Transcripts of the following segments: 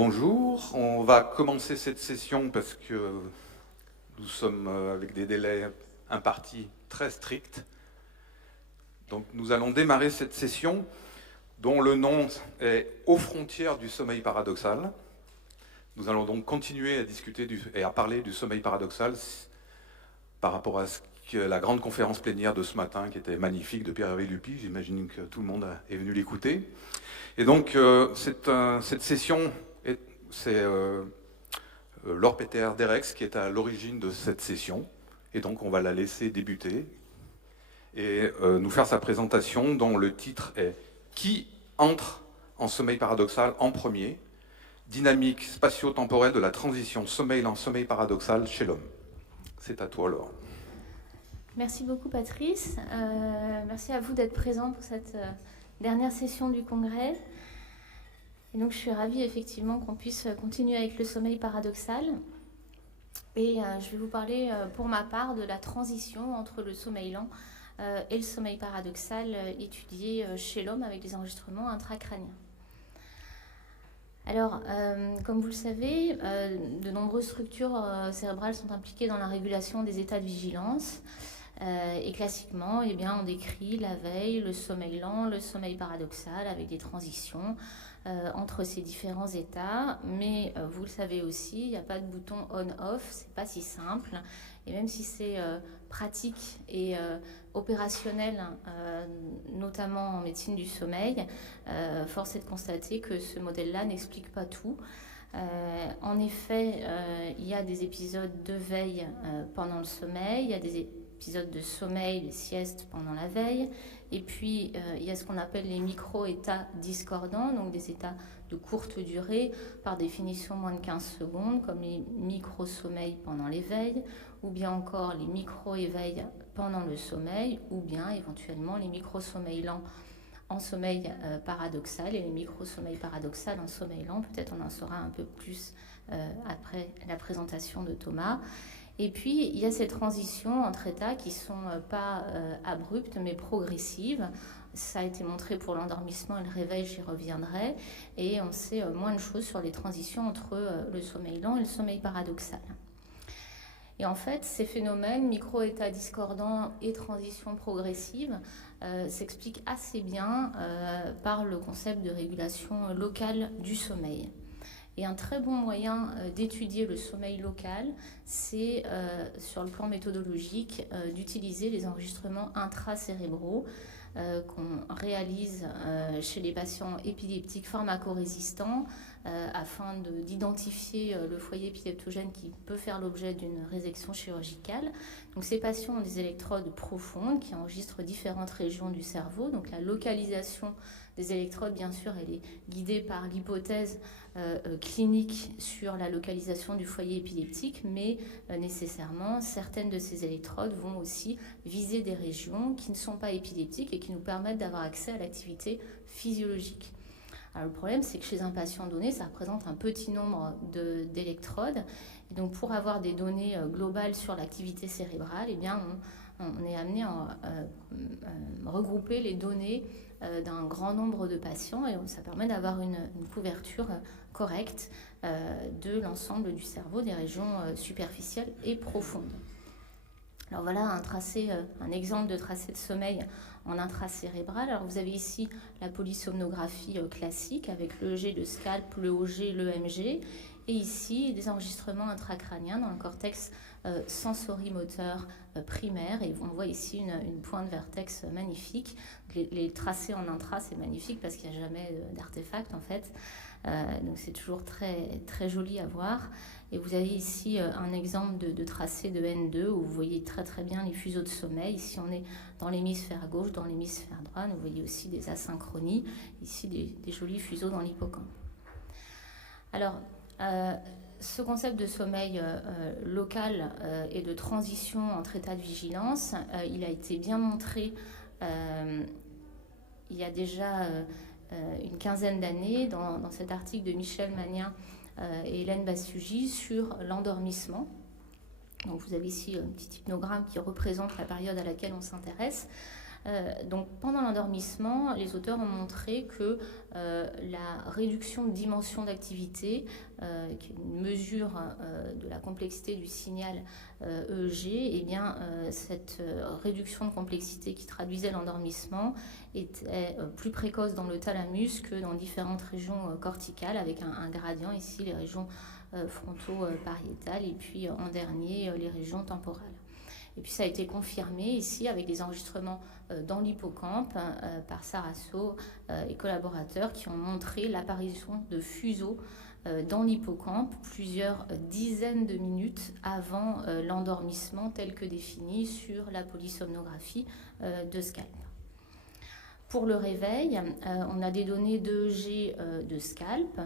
Bonjour, on va commencer cette session parce que nous sommes avec des délais impartis très stricts. Donc nous allons démarrer cette session dont le nom est « Aux frontières du sommeil paradoxal ». Nous allons donc continuer à discuter et à parler du sommeil paradoxal par rapport à la grande conférence plénière de ce matin qui était magnifique de Pierre-Hervé Lupi. J'imagine que tout le monde est venu l'écouter. Et donc cette session, c'est Laure Peter-Derex qui est à l'origine de cette session. Et donc on va la laisser débuter et nous faire sa présentation dont le titre est « Qui entre en sommeil paradoxal en premier ? Dynamique spatio-temporelle de la transition sommeil en sommeil paradoxal chez l'homme ». C'est à toi, Laure. Merci beaucoup, Patrice. Merci à vous d'être présent pour cette dernière session du congrès. Et donc, je suis ravie effectivement qu'on puisse continuer avec le sommeil paradoxal. Et je vais vous parler pour ma part de la transition entre le sommeil lent et le sommeil paradoxal étudié chez l'homme avec des enregistrements intracrâniens. Alors, comme vous le savez, de nombreuses structures cérébrales sont impliquées dans la régulation des états de vigilance. Et classiquement, eh bien, on décrit la veille, le sommeil lent, le sommeil paradoxal avec des transitions entre ces différents états. Mais vous le savez aussi, il n'y a pas de bouton on-off, c'est pas si simple. Et même si c'est pratique et opérationnel, notamment en médecine du sommeil, force est de constater que ce modèle-là n'explique pas tout. En effet, il y a des épisodes de veille pendant le sommeil, il y a des épisodes de sommeil, de sieste pendant la veille, et puis il y a ce qu'on appelle les micro-états discordants, donc des états de courte durée, par définition moins de 15 secondes, comme les micro-sommeils pendant l'éveil, ou bien encore les micro-éveils pendant le sommeil, ou bien éventuellement les micro-sommeils lents en sommeil paradoxal et les micro-sommeils paradoxal en sommeil lent. Peut-être on en saura un peu plus après la présentation de Thomas. Et puis, il y a ces transitions entre états qui ne sont pas abruptes, mais progressives. Ça a été montré pour l'endormissement et le réveil, j'y reviendrai. Et on sait moins de choses sur les transitions entre le sommeil lent et le sommeil paradoxal. Et en fait, ces phénomènes, micro-états discordants et transitions progressives, s'expliquent assez bien par le concept de régulation locale du sommeil. Et un très bon moyen d'étudier le sommeil local, c'est sur le plan méthodologique d'utiliser les enregistrements intracérébraux qu'on réalise chez les patients épileptiques pharmacorésistants afin d'identifier le foyer épileptogène qui peut faire l'objet d'une résection chirurgicale. Donc ces patients ont des électrodes profondes qui enregistrent différentes régions du cerveau. Donc la localisation des électrodes, bien sûr, elle est guidée par l'hypothèse clinique sur la localisation du foyer épileptique, mais nécessairement, certaines de ces électrodes vont aussi viser des régions qui ne sont pas épileptiques et qui nous permettent d'avoir accès à l'activité physiologique. Alors, le problème, c'est que chez un patient donné, ça représente un petit nombre d'électrodes. Et donc, pour avoir des données globales sur l'activité cérébrale, eh bien, on est amené à regrouper les données d'un grand nombre de patients et ça permet d'avoir une couverture correcte de l'ensemble du cerveau, des régions superficielles et profondes. Alors voilà un exemple de tracé de sommeil en intracérébral. Alors vous avez ici la polysomnographie classique avec l'EEG de scalp, le OG, l'EMG, et ici des enregistrements intracrâniens dans le cortex sensorimoteur primaire. Et on voit ici une pointe vertex magnifique. Les tracés en intra, c'est magnifique parce qu'il n'y a jamais d'artefact en fait. Donc c'est toujours très, très joli à voir. Et vous avez ici un exemple de tracé de N2 où vous voyez très très bien les fuseaux de sommeil. Ici on est dans l'hémisphère gauche, dans l'hémisphère droit. Vous voyez aussi des asynchronies. Ici des jolis fuseaux dans l'hippocampe. Alors, ce concept de sommeil local et de transition entre états de vigilance, il a été bien montré il y a déjà une quinzaine d'années dans cet article de Michel Magnin et Hélène Bassugi sur l'endormissement. Donc vous avez ici un petit hypnogramme qui représente la période à laquelle on s'intéresse. Donc pendant l'endormissement, les auteurs ont montré que la réduction de dimension d'activité, qui est une mesure de la complexité du signal EEG, eh bien, cette réduction de complexité qui traduisait l'endormissement était plus précoce dans le thalamus que dans différentes régions corticales, avec un gradient ici, les régions fronto-pariétales, et puis en dernier, les régions temporales. Et puis ça a été confirmé ici avec des enregistrements dans l'hippocampe par Sarasso et collaborateurs qui ont montré l'apparition de fuseaux dans l'hippocampe plusieurs dizaines de minutes avant l'endormissement tel que défini sur la polysomnographie de scalp. Pour le réveil, on a des données d'EEG de scalp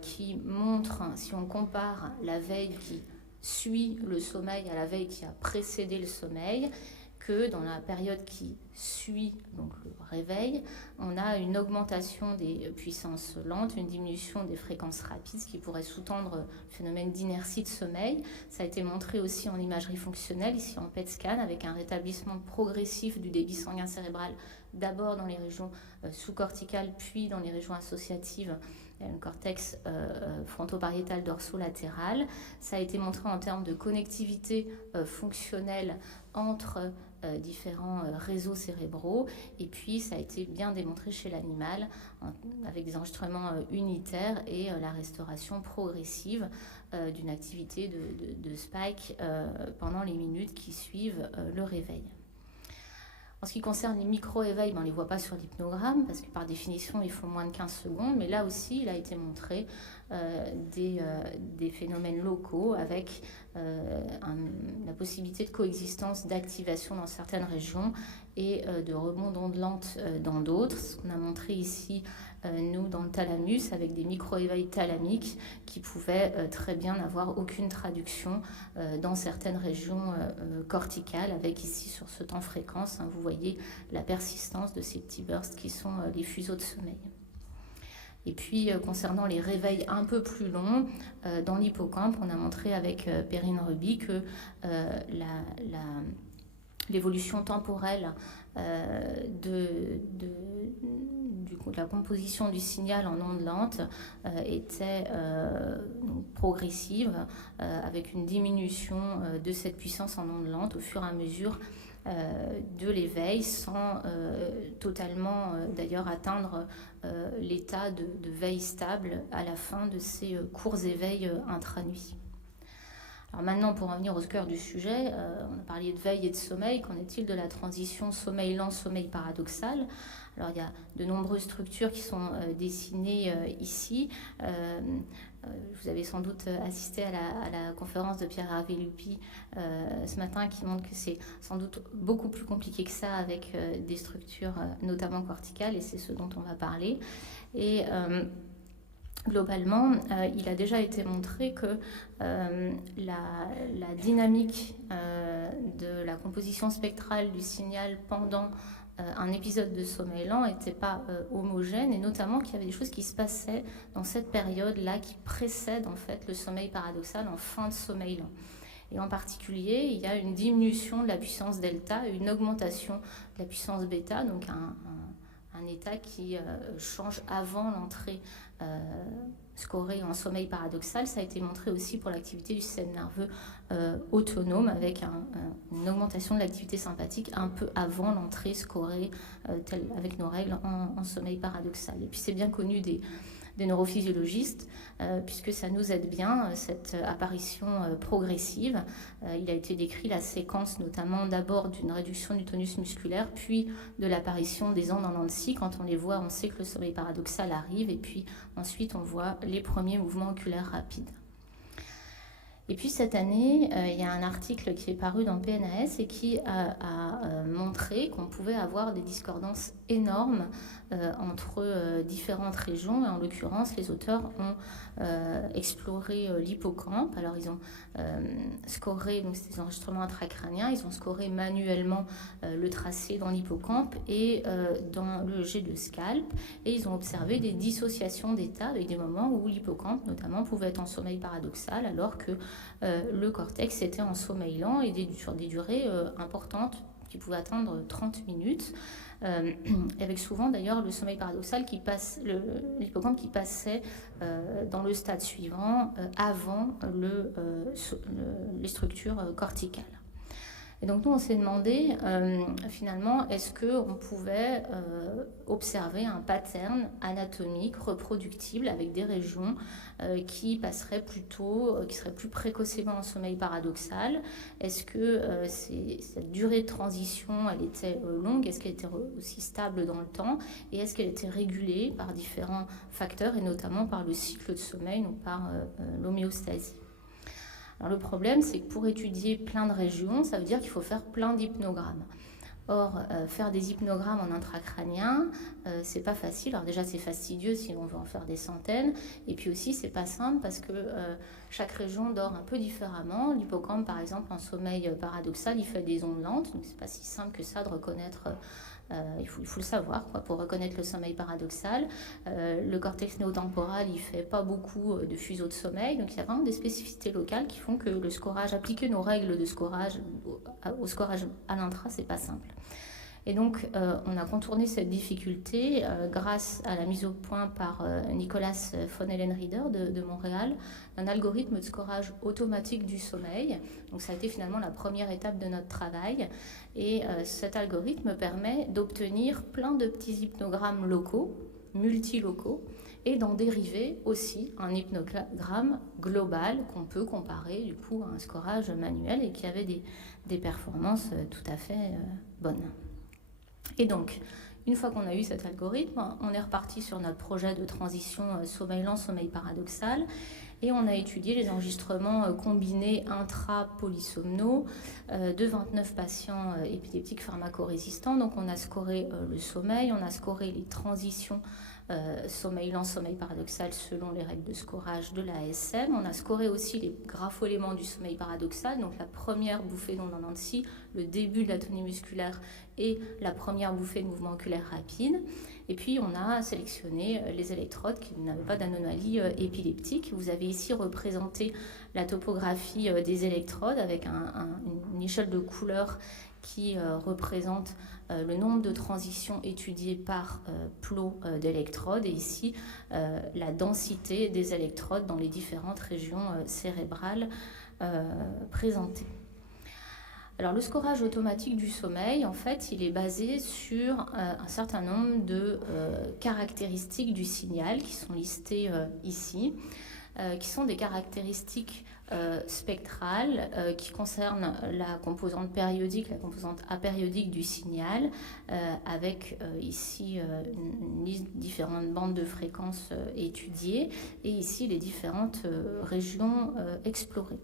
qui montrent, si on compare la veille qui suit le sommeil à la veille qui a précédé le sommeil, que dans la période qui suit donc le réveil, on a une augmentation des puissances lentes, une diminution des fréquences rapides, ce qui pourrait sous-tendre le phénomène d'inertie de sommeil. Ça a été montré aussi en imagerie fonctionnelle, ici en PET scan, avec un rétablissement progressif du débit sanguin cérébral, d'abord dans les régions sous-corticales, puis dans les régions associatives, le cortex fronto-pariétal dorsolatéral. Ça a été montré en termes de connectivité fonctionnelle entre différents réseaux cérébraux, et puis ça a été bien démontré chez l'animal avec des enregistrements unitaires et la restauration progressive d'une activité de spike pendant les minutes qui suivent le réveil. En ce qui concerne les micro-éveils, on ne les voit pas sur l'hypnogramme parce que par définition, ils font moins de 15 secondes. Mais là aussi, il a été montré des phénomènes locaux avec la possibilité de coexistence d'activation dans certaines régions et de rebond d'ondes lentes dans d'autres. Ce qu'on a montré ici, nous, dans le thalamus, avec des micro-éveils thalamiques qui pouvaient très bien n'avoir aucune traduction dans certaines régions corticales, avec ici sur ce temps fréquence, vous voyez la persistance de ces petits bursts qui sont les fuseaux de sommeil. Et puis, concernant les réveils un peu plus longs, dans l'hippocampe, on a montré avec Perrine Ruby que l'évolution temporelle de la composition du signal en ondes lentes était progressive, avec une diminution de cette puissance en ondes lentes au fur et à mesure de l'éveil, sans totalement d'ailleurs atteindre l'état de veille stable à la fin de ces courts éveils intranuits. Alors maintenant, pour revenir au cœur du sujet, on a parlé de veille et de sommeil. Qu'en est-il de la transition sommeil lent, sommeil paradoxal ? Alors il y a de nombreuses structures qui sont dessinées ici. Vous avez sans doute assisté à la conférence de Pierre-Hervé Lupi ce matin qui montre que c'est sans doute beaucoup plus compliqué que ça avec des structures notamment corticales, et c'est ce dont on va parler. Et globalement, il a déjà été montré que la dynamique de la composition spectrale du signal pendant un épisode de sommeil lent n'était pas homogène, et notamment qu'il y avait des choses qui se passaient dans cette période-là qui précède en fait le sommeil paradoxal en fin de sommeil lent. Et en particulier, il y a une diminution de la puissance delta et une augmentation de la puissance bêta, donc un état qui change avant l'entrée scorée en sommeil paradoxal. Ça a été montré aussi pour l'activité du système nerveux autonome, avec une augmentation de l'activité sympathique un peu avant l'entrée scorée, avec nos règles en sommeil paradoxal. Et puis c'est bien connu des neurophysiologistes, puisque ça nous aide bien, cette apparition progressive. Il a été décrit la séquence notamment d'abord d'une réduction du tonus musculaire, puis de l'apparition des ondes en dents de scie. Quand on les voit, on sait que le sommeil paradoxal arrive, et puis ensuite on voit les premiers mouvements oculaires rapides. Et puis cette année, il y a un article qui est paru dans PNAS et qui a montré qu'on pouvait avoir des discordances énormes entre différentes régions. Et en l'occurrence, les auteurs ont exploré l'hippocampe. Alors ils ont scoré, donc c'est des enregistrements intracrâniens, ils ont scoré manuellement le tracé dans l'hippocampe et dans le jet de scalp. Et ils ont observé des dissociations d'état avec des moments où l'hippocampe notamment pouvait être en sommeil paradoxal, alors que le cortex était en sommeil lent et sur des durées importantes, qui pouvait atteindre 30 minutes, avec souvent d'ailleurs le sommeil paradoxal l'hippocampe qui passait dans le stade suivant avant les structures corticales. Et donc nous, on s'est demandé finalement, est-ce qu'on pouvait observer un pattern anatomique reproductible avec des régions qui seraient plus précocement en sommeil paradoxal? Est-ce que cette durée de transition, elle était longue? Est-ce qu'elle était aussi stable dans le temps? Et est-ce qu'elle était régulée par différents facteurs, et notamment par le cycle de sommeil, donc par l'homéostasie? Alors le problème, c'est que pour étudier plein de régions, ça veut dire qu'il faut faire plein d'hypnogrammes. Or, faire des hypnogrammes en intracrânien, c'est pas facile. Alors déjà, c'est fastidieux si on veut en faire des centaines. Et puis aussi, c'est pas simple parce que chaque région dort un peu différemment. L'hippocampe, par exemple, en sommeil paradoxal, il fait des ondes lentes. Donc, c'est pas si simple que ça de reconnaître... il faut le savoir pour reconnaître le sommeil paradoxal. Le cortex néotemporal, il fait pas beaucoup de fuseaux de sommeil, donc il y a vraiment des spécificités locales qui font que le scorage, appliquer nos règles de scorage au scorage à l'intra, c'est pas simple. Et donc, on a contourné cette difficulté grâce à la mise au point par Nicolas von Ellenrieder de Montréal, un algorithme de scorage automatique du sommeil. Donc, ça a été finalement la première étape de notre travail. Et cet algorithme permet d'obtenir plein de petits hypnogrammes locaux, multilocaux, et d'en dériver aussi un hypnogramme global qu'on peut comparer du coup à un scorage manuel et qui avait des performances tout à fait bonnes. Et donc, une fois qu'on a eu cet algorithme, on est reparti sur notre projet de transition sommeil lent, sommeil paradoxal, et on a étudié les enregistrements combinés intra-polysomnaux de 29 patients épileptiques pharmacorésistants. Donc on a scoré le sommeil, on a scoré les transitions sommeil lent, sommeil paradoxal selon les règles de scorage de l'ASM. On a scoré aussi les graphoéléments du sommeil paradoxal, donc la première bouffée d'onde en Nancy, le début de l'atonie musculaire et la première bouffée de mouvement oculaire rapide. Et puis on a sélectionné les électrodes qui n'avaient pas d'anomalie épileptique. Vous avez ici représenté la topographie des électrodes avec une échelle de couleurs qui représente le nombre de transitions étudiées par plot d'électrodes, et ici la densité des électrodes dans les différentes régions cérébrales présentées. Alors le scorage automatique du sommeil, en fait, il est basé sur un certain nombre de caractéristiques du signal qui sont listées ici, qui sont des caractéristiques spectrales qui concernent la composante périodique, la composante apériodique du signal, avec ici une liste de différentes bandes de fréquences étudiées, et ici les différentes régions explorées.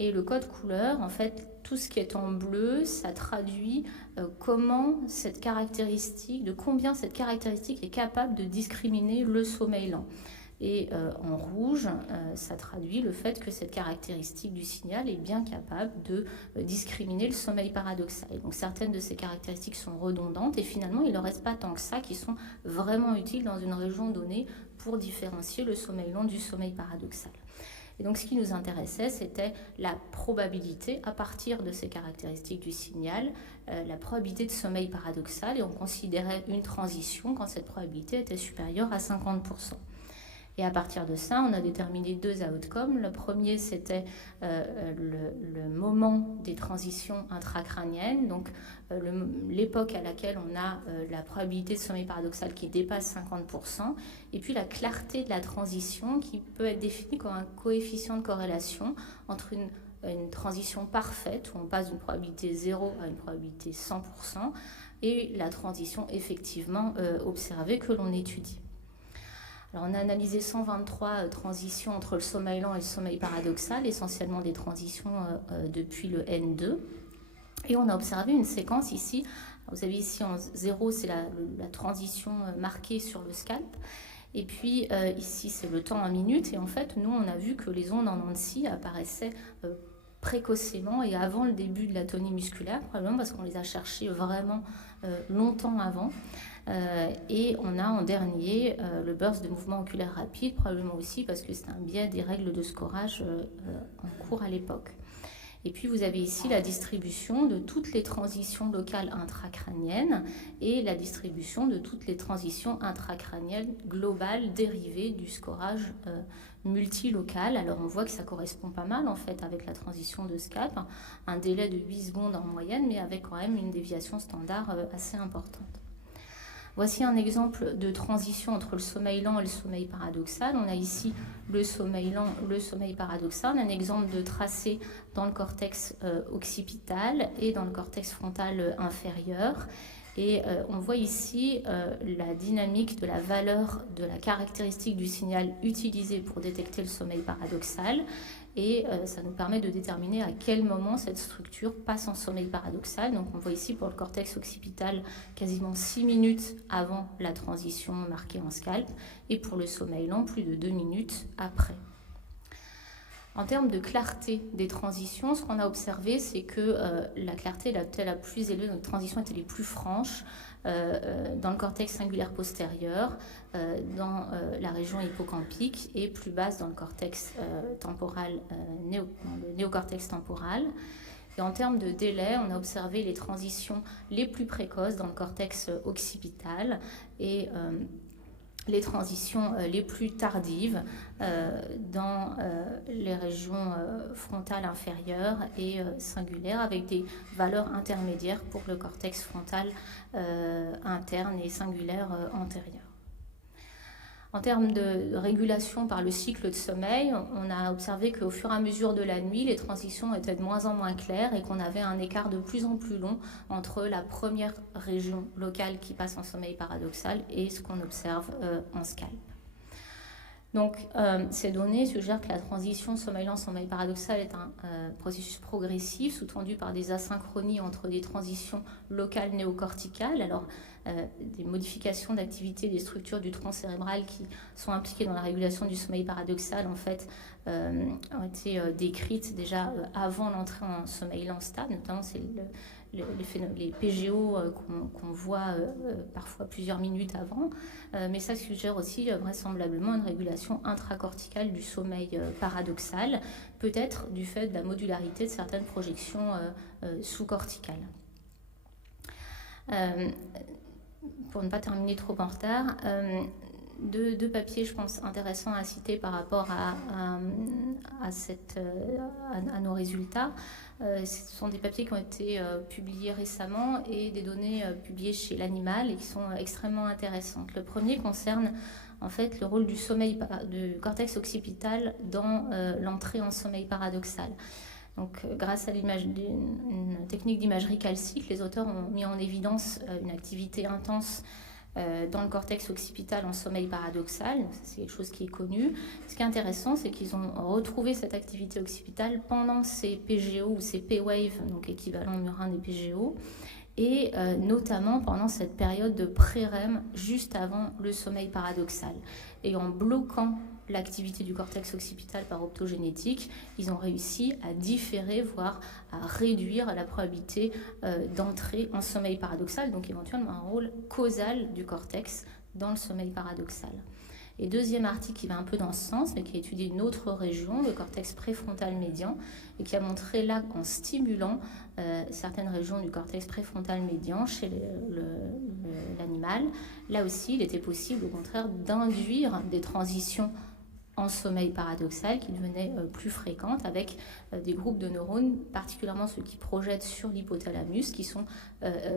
Et le code couleur, en fait, tout ce qui est en bleu, ça traduit combien cette caractéristique est capable de discriminer le sommeil lent. Et en rouge, ça traduit le fait que cette caractéristique du signal est bien capable de discriminer le sommeil paradoxal. Donc certaines de ces caractéristiques sont redondantes et finalement, il ne reste pas tant que ça qui sont vraiment utiles dans une région donnée pour différencier le sommeil lent du sommeil paradoxal. Et donc ce qui nous intéressait, c'était la probabilité, à partir de ces caractéristiques du signal, la probabilité de sommeil paradoxal, et on considérait une transition quand cette probabilité était supérieure à 50%. Et à partir de ça, on a déterminé deux outcomes. Le premier, c'était le moment des transitions intracrâniennes, donc l'époque à laquelle on a la probabilité de sommeil paradoxal qui dépasse 50%, et puis la clarté de la transition qui peut être définie comme un coefficient de corrélation entre une transition parfaite, où on passe d'une probabilité 0 à une probabilité 100%, et la transition effectivement observée que l'on étudie. Alors, on a analysé 123 transitions entre le sommeil lent et le sommeil paradoxal, essentiellement des transitions depuis le N2. Et on a observé une séquence ici. Vous avez ici en 0, c'est la transition marquée sur le scalp. Et puis ici, c'est le temps en minutes. Et en fait, nous, on a vu que les ondes en Nancy apparaissaient précocement et avant le début de l'atonie musculaire, probablement parce qu'on les a cherchées vraiment longtemps avant. Et on a en dernier le burst de mouvement oculaire rapide, probablement aussi parce que c'est un biais des règles de scorage en cours à l'époque. Et puis vous avez ici la distribution de toutes les transitions locales intracrâniennes et la distribution de toutes les transitions intracrâniennes globales dérivées du scorage multilocal. Alors on voit que ça correspond pas mal en fait avec la transition de SCAP, un délai de 8 secondes en moyenne, mais avec quand même une déviation standard assez importante. Voici un exemple de transition entre le sommeil lent et le sommeil paradoxal. On a ici le sommeil lent, le sommeil paradoxal, un exemple de tracé dans le cortex occipital et dans le cortex frontal inférieur. Et on voit ici la dynamique de la valeur de la caractéristique du signal utilisé pour détecter le sommeil paradoxal. Et ça nous permet de déterminer à quel moment cette structure passe en sommeil paradoxal. Donc on voit ici pour le cortex occipital quasiment 6 minutes avant la transition marquée en scalp, et pour le sommeil lent plus de 2 minutes après. En termes de clarté des transitions, ce qu'on a observé, c'est que la clarté était la plus élevée, donc les transitions étaient les plus franches dans le cortex singulaire postérieur, dans la région hippocampique, et plus basse dans le cortex temporal, le néocortex temporal. Et en termes de délai, on a observé les transitions les plus précoces dans le cortex occipital et les transitions les plus tardives dans les régions frontales inférieures et singulaires, avec des valeurs intermédiaires pour le cortex frontal interne et singulaire antérieur. En termes de régulation par le cycle de sommeil, on a observé qu'au fur et à mesure de la nuit, les transitions étaient de moins en moins claires et qu'on avait un écart de plus en plus long entre la première région locale qui passe en sommeil paradoxal et ce qu'on observe en scalp. Donc, ces données suggèrent que la transition sommeil lent-sommeil paradoxal est un processus progressif sous-tendu par des asynchronies entre des transitions locales néocorticales. Alors, des modifications d'activité des structures du tronc cérébral qui sont impliquées dans la régulation du sommeil paradoxal, en fait, ont été décrites déjà avant l'entrée en sommeil lent stable, notamment c'est les PGO qu'on voit parfois plusieurs minutes avant, mais ça suggère aussi vraisemblablement une régulation intracorticale du sommeil paradoxal, peut-être du fait de la modularité de certaines projections sous-corticales. Pour ne pas terminer trop en retard, deux papiers, je pense, intéressants à citer par rapport à nos résultats. Ce sont des papiers qui ont été publiés récemment et des données publiées chez l'animal et qui sont extrêmement intéressantes. Le premier concerne en fait le rôle du sommeil du cortex occipital dans l'entrée en sommeil paradoxal. Donc, grâce à une technique d'imagerie calcique, les auteurs ont mis en évidence une activité intense dans le cortex occipital en sommeil paradoxal. C'est quelque chose qui est connu. Ce qui est intéressant, c'est qu'ils ont retrouvé cette activité occipitale pendant ces PGO ou ces P-wave, donc équivalent murin des PGO, et notamment pendant cette période de pré-REM juste avant le sommeil paradoxal. Et en bloquant l'activité du cortex occipital par optogénétique, ils ont réussi à différer, voire à réduire la probabilité d'entrée en sommeil paradoxal, donc éventuellement un rôle causal du cortex dans le sommeil paradoxal. Et deuxième article qui va un peu dans ce sens, mais qui a étudié une autre région, le cortex préfrontal médian, et qui a montré là, en stimulant certaines régions du cortex préfrontal médian chez l'animal, là aussi, il était possible, au contraire, d'induire des transitions en sommeil paradoxal qui devenaient plus fréquentes avec des groupes de neurones, particulièrement ceux qui projettent sur l'hypothalamus, qui sont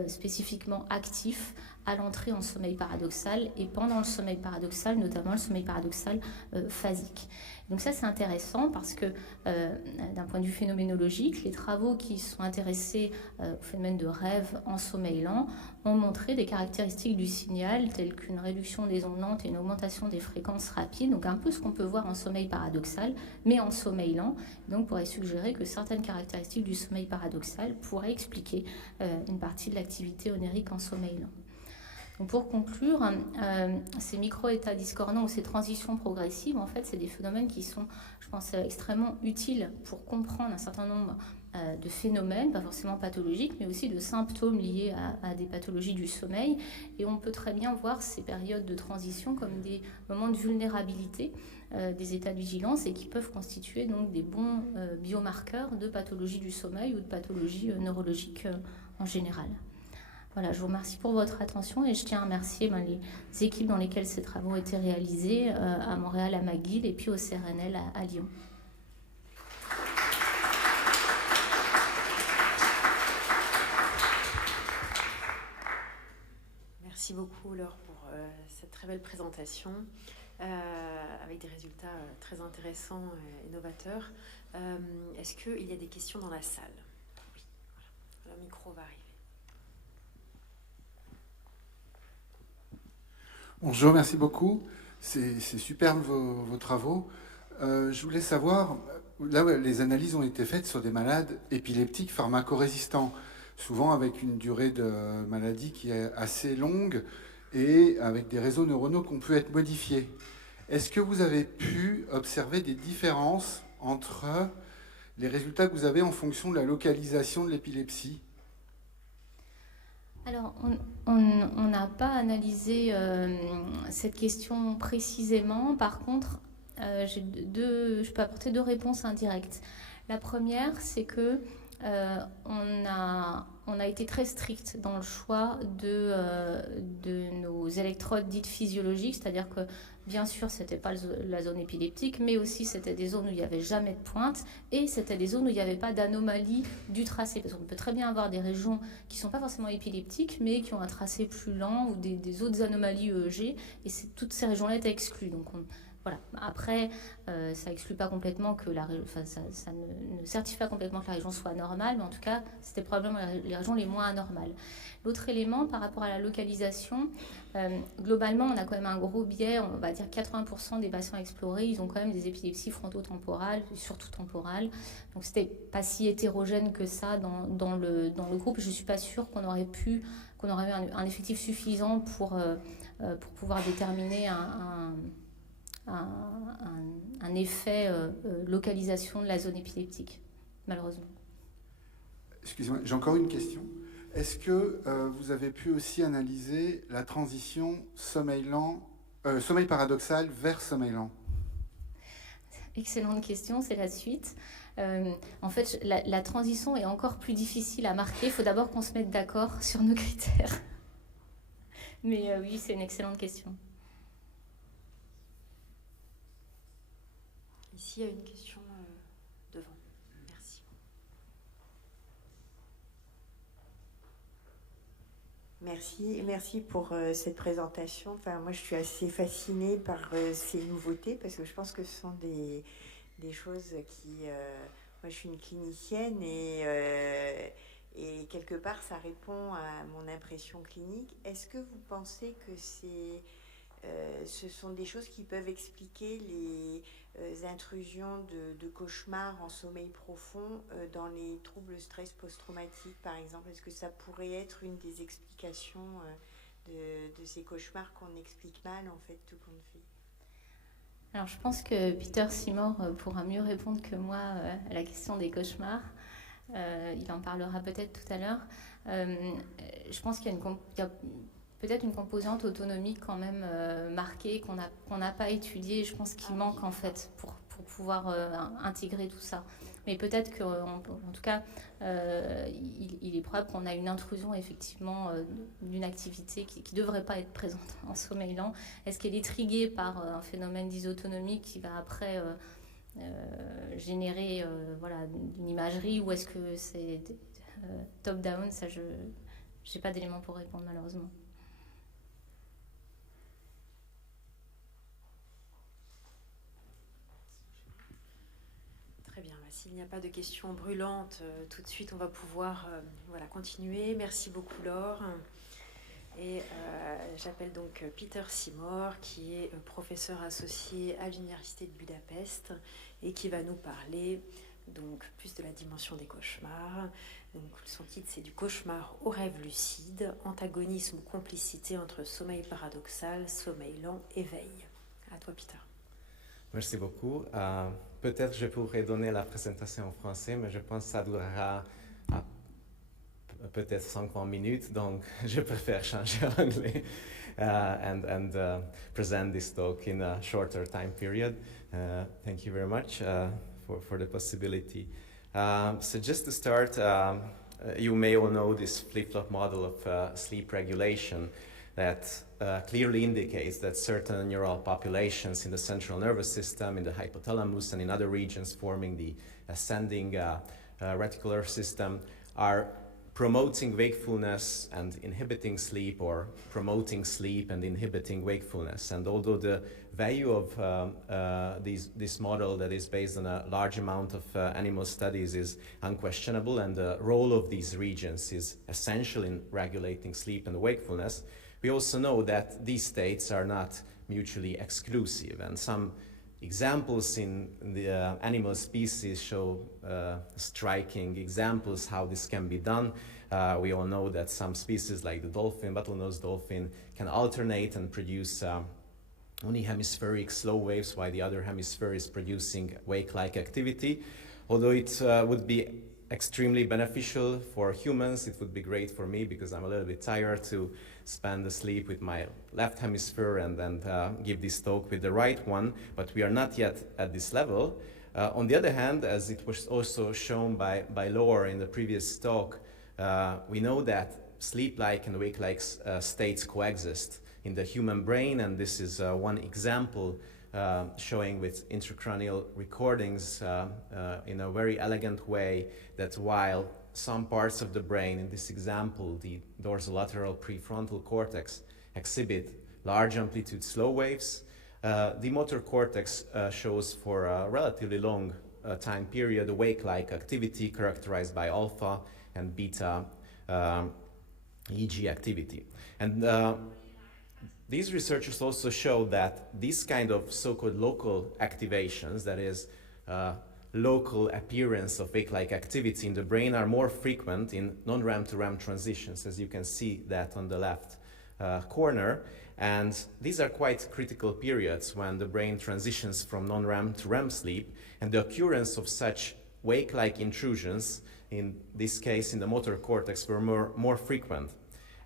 spécifiquement actifs à l'entrée en sommeil paradoxal et pendant le sommeil paradoxal, notamment le sommeil paradoxal phasique. Donc ça, c'est intéressant parce que d'un point de vue phénoménologique, les travaux qui sont intéressés au phénomène de rêve en sommeil lent ont montré des caractéristiques du signal telles qu'une réduction des ondes lentes et une augmentation des fréquences rapides, donc un peu ce qu'on peut voir en sommeil paradoxal, mais en sommeil lent. Donc pourrait suggérer que certaines caractéristiques du sommeil paradoxal pourraient expliquer une partie de l'activité onérique en sommeil lent. Donc pour conclure, ces micro-états discordants ou ces transitions progressives, en fait, c'est des phénomènes qui sont, je pense, extrêmement utiles pour comprendre un certain nombre de phénomènes, pas forcément pathologiques, mais aussi de symptômes liés à des pathologies du sommeil. Et on peut très bien voir ces périodes de transition comme des moments de vulnérabilité des états de vigilance et qui peuvent constituer donc des bons biomarqueurs de pathologie du sommeil ou de pathologie neurologique en général. Voilà, je vous remercie pour votre attention et je tiens à remercier les équipes dans lesquelles ces travaux ont été réalisés à Montréal, à McGill et puis au CRNL à Lyon. Merci beaucoup Laure pour cette très belle présentation avec des résultats très intéressants et novateurs. Est-ce qu'il y a des questions dans la salle? Oui, voilà. Le micro va arriver. Bonjour, merci beaucoup. C'est superbe vos travaux. Je voulais savoir, là les analyses ont été faites sur des malades épileptiques pharmacorésistants, souvent avec une durée de maladie qui est assez longue et avec des réseaux neuronaux qui ont pu être modifiés. Est-ce que vous avez pu observer des différences entre les résultats que vous avez en fonction de la localisation de l'épilepsie ? Alors, on n'a pas analysé cette question précisément. Par contre, je peux apporter deux réponses indirectes. La première, c'est que on a été très strict dans le choix de nos électrodes dites physiologiques, c'est-à-dire que bien sûr, c'était pas la zone épileptique, mais aussi c'était des zones où il n'y avait jamais de pointe et c'était des zones où il n'y avait pas d'anomalie du tracé. Parce qu'on peut très bien avoir des régions qui ne sont pas forcément épileptiques, mais qui ont un tracé plus lent ou des autres anomalies EEG, et toutes ces régions-là étaient exclues. Donc voilà. Après, ça n'exclut pas complètement que ça ne certifie pas complètement que la région soit anormale, mais en tout cas, c'était probablement les régions les moins anormales. L'autre élément, par rapport à la localisation, globalement, on a quand même un gros biais. On va dire 80% des patients explorés, ils ont quand même des épilepsies frontotemporales, surtout temporales. Donc, c'était pas si hétérogène que ça dans le groupe. Je suis pas sûre qu'on aurait eu un effectif suffisant pour pouvoir déterminer un effet localisation de la zone épileptique, malheureusement. Excusez-moi, j'ai encore une question. Est-ce que vous avez pu aussi analyser la transition sommeil paradoxal vers sommeil lent? Excellente question, c'est la suite. En fait, la transition est encore plus difficile à marquer. Il faut d'abord qu'on se mette d'accord sur nos critères. Mais oui, c'est une excellente question. Ici, il y a une question devant. Merci. Merci pour cette présentation. Enfin, moi, je suis assez fascinée par ces nouveautés parce que je pense que ce sont des choses qui... moi, je suis une clinicienne et quelque part, ça répond à mon impression clinique. Est-ce que vous pensez que ce sont des choses qui peuvent expliquer les intrusions de cauchemars en sommeil profond dans les troubles stress post-traumatiques, par exemple? Est-ce que ça pourrait être une des explications de ces cauchemars qu'on explique mal, en fait, tout compte fait? Alors, je pense que Peter Seymour pourra mieux répondre que moi à la question des cauchemars. Il en parlera peut-être tout à l'heure. Je pense qu'il y a peut-être une composante autonomique quand même marquée qu'on n'a pas étudiée. Je pense qu'il manque en fait pour pouvoir intégrer tout ça. Mais peut-être qu'en tout cas, il est probable qu'on a une intrusion effectivement d'une activité qui ne devrait pas être présente en sommeil lent. Est-ce qu'elle est triguée par un phénomène dysautonomie qui va après générer une imagerie, ou est-ce que c'est top-down? Ça, je n'ai pas d'éléments pour répondre malheureusement. Très bien. S'il n'y a pas de questions brûlantes, tout de suite, on va pouvoir continuer. Merci beaucoup, Laure. Et j'appelle donc Peter Seymour, qui est professeur associé à l'Université de Budapest et qui va nous parler donc plus de la dimension des cauchemars, Donc, son titre, c'est Du cauchemar au rêve lucide, antagonisme ou complicité entre sommeil paradoxal, sommeil lent, éveil. À toi, Peter. Merci beaucoup. Peut-être je pourrais donner la présentation en français, mais je pense que ça durera peut-être 50 minutes, donc je préfère changer en anglais and present this talk in a shorter time period. Thank you very much for the possibility. So just to start, you may all know this flip-flop model of sleep regulation that clearly indicates that certain neural populations in the central nervous system, in the hypothalamus, and in other regions forming the ascending reticular system are promoting wakefulness and inhibiting sleep, or promoting sleep and inhibiting wakefulness. And although the value of this model that is based on a large amount of animal studies is unquestionable, and the role of these regions is essential in regulating sleep and wakefulness, we also know that these states are not mutually exclusive. And some examples in the animal species show striking examples how this can be done. We all know that some species like the dolphin, bottlenose dolphin, can alternate and produce unihemispheric slow waves while the other hemisphere is producing wake-like activity. Although it would be extremely beneficial for humans, it would be great for me because I'm a little bit tired to spend the sleep with my left hemisphere and then give this talk with the right one, but we are not yet at this level. On the other hand, as it was also shown by Laura in the previous talk, we know that sleep-like and wake-like states coexist in the human brain, and this is one example showing with intracranial recordings in a very elegant way that while some parts of the brain, in this example, the dorsolateral prefrontal cortex, exhibit large amplitude slow waves, the motor cortex shows for a relatively long time period a wake-like activity characterized by alpha and beta EEG activity. And these researchers also show that these kind of so-called local activations, that is, local appearance of wake-like activity in the brain, are more frequent in non-REM to REM transitions, as you can see that on the left corner. And these are quite critical periods when the brain transitions from non-REM to REM sleep, and the occurrence of such wake-like intrusions, in this case in the motor cortex, were more frequent.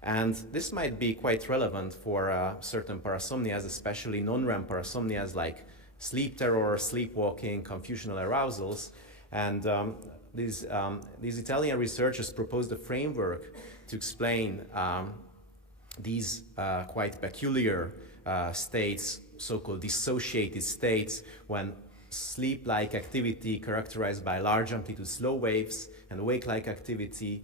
And this might be quite relevant for certain parasomnias, especially non-REM parasomnias like sleep terror, sleepwalking, confusional arousals. And these Italian researchers proposed a framework to explain these quite peculiar states, so-called dissociated states, when sleep-like activity characterized by large amplitude slow waves and wake-like activity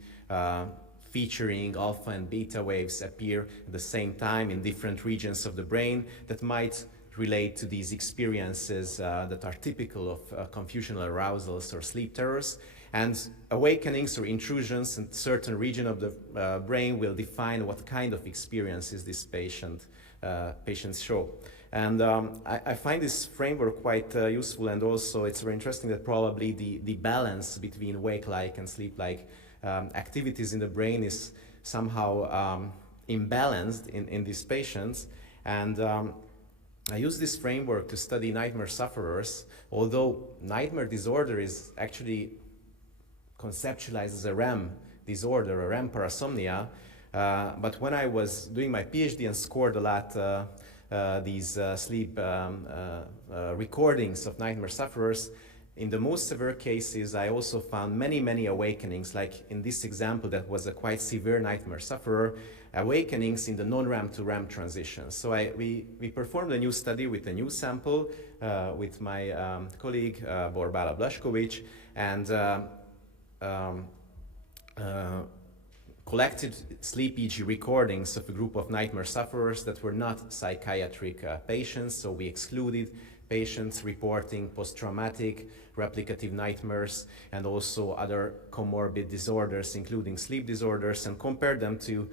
featuring alpha and beta waves appear at the same time in different regions of the brain that might relate to these experiences that are typical of confusional arousals or sleep terrors. And awakenings or intrusions in certain region of the brain will define what kind of experiences this patients show. And I find this framework quite useful, and also it's very interesting that probably the balance between wake-like and sleep-like activities in the brain is somehow imbalanced in these patients. And I use this framework to study nightmare sufferers, although nightmare disorder is actually conceptualized as a REM disorder, a REM parasomnia. But when I was doing my PhD and scored a lot these sleep recordings of nightmare sufferers, in the most severe cases, I also found many awakenings, like in this example that was a quite severe nightmare sufferer, awakenings in the non-REM to REM transition. So we performed a new study with a new sample with my colleague Borbala Blašković, and collected sleep EEG recordings of a group of nightmare sufferers that were not psychiatric patients. So we excluded patients reporting post-traumatic replicative nightmares and also other comorbid disorders, including sleep disorders, and compared them to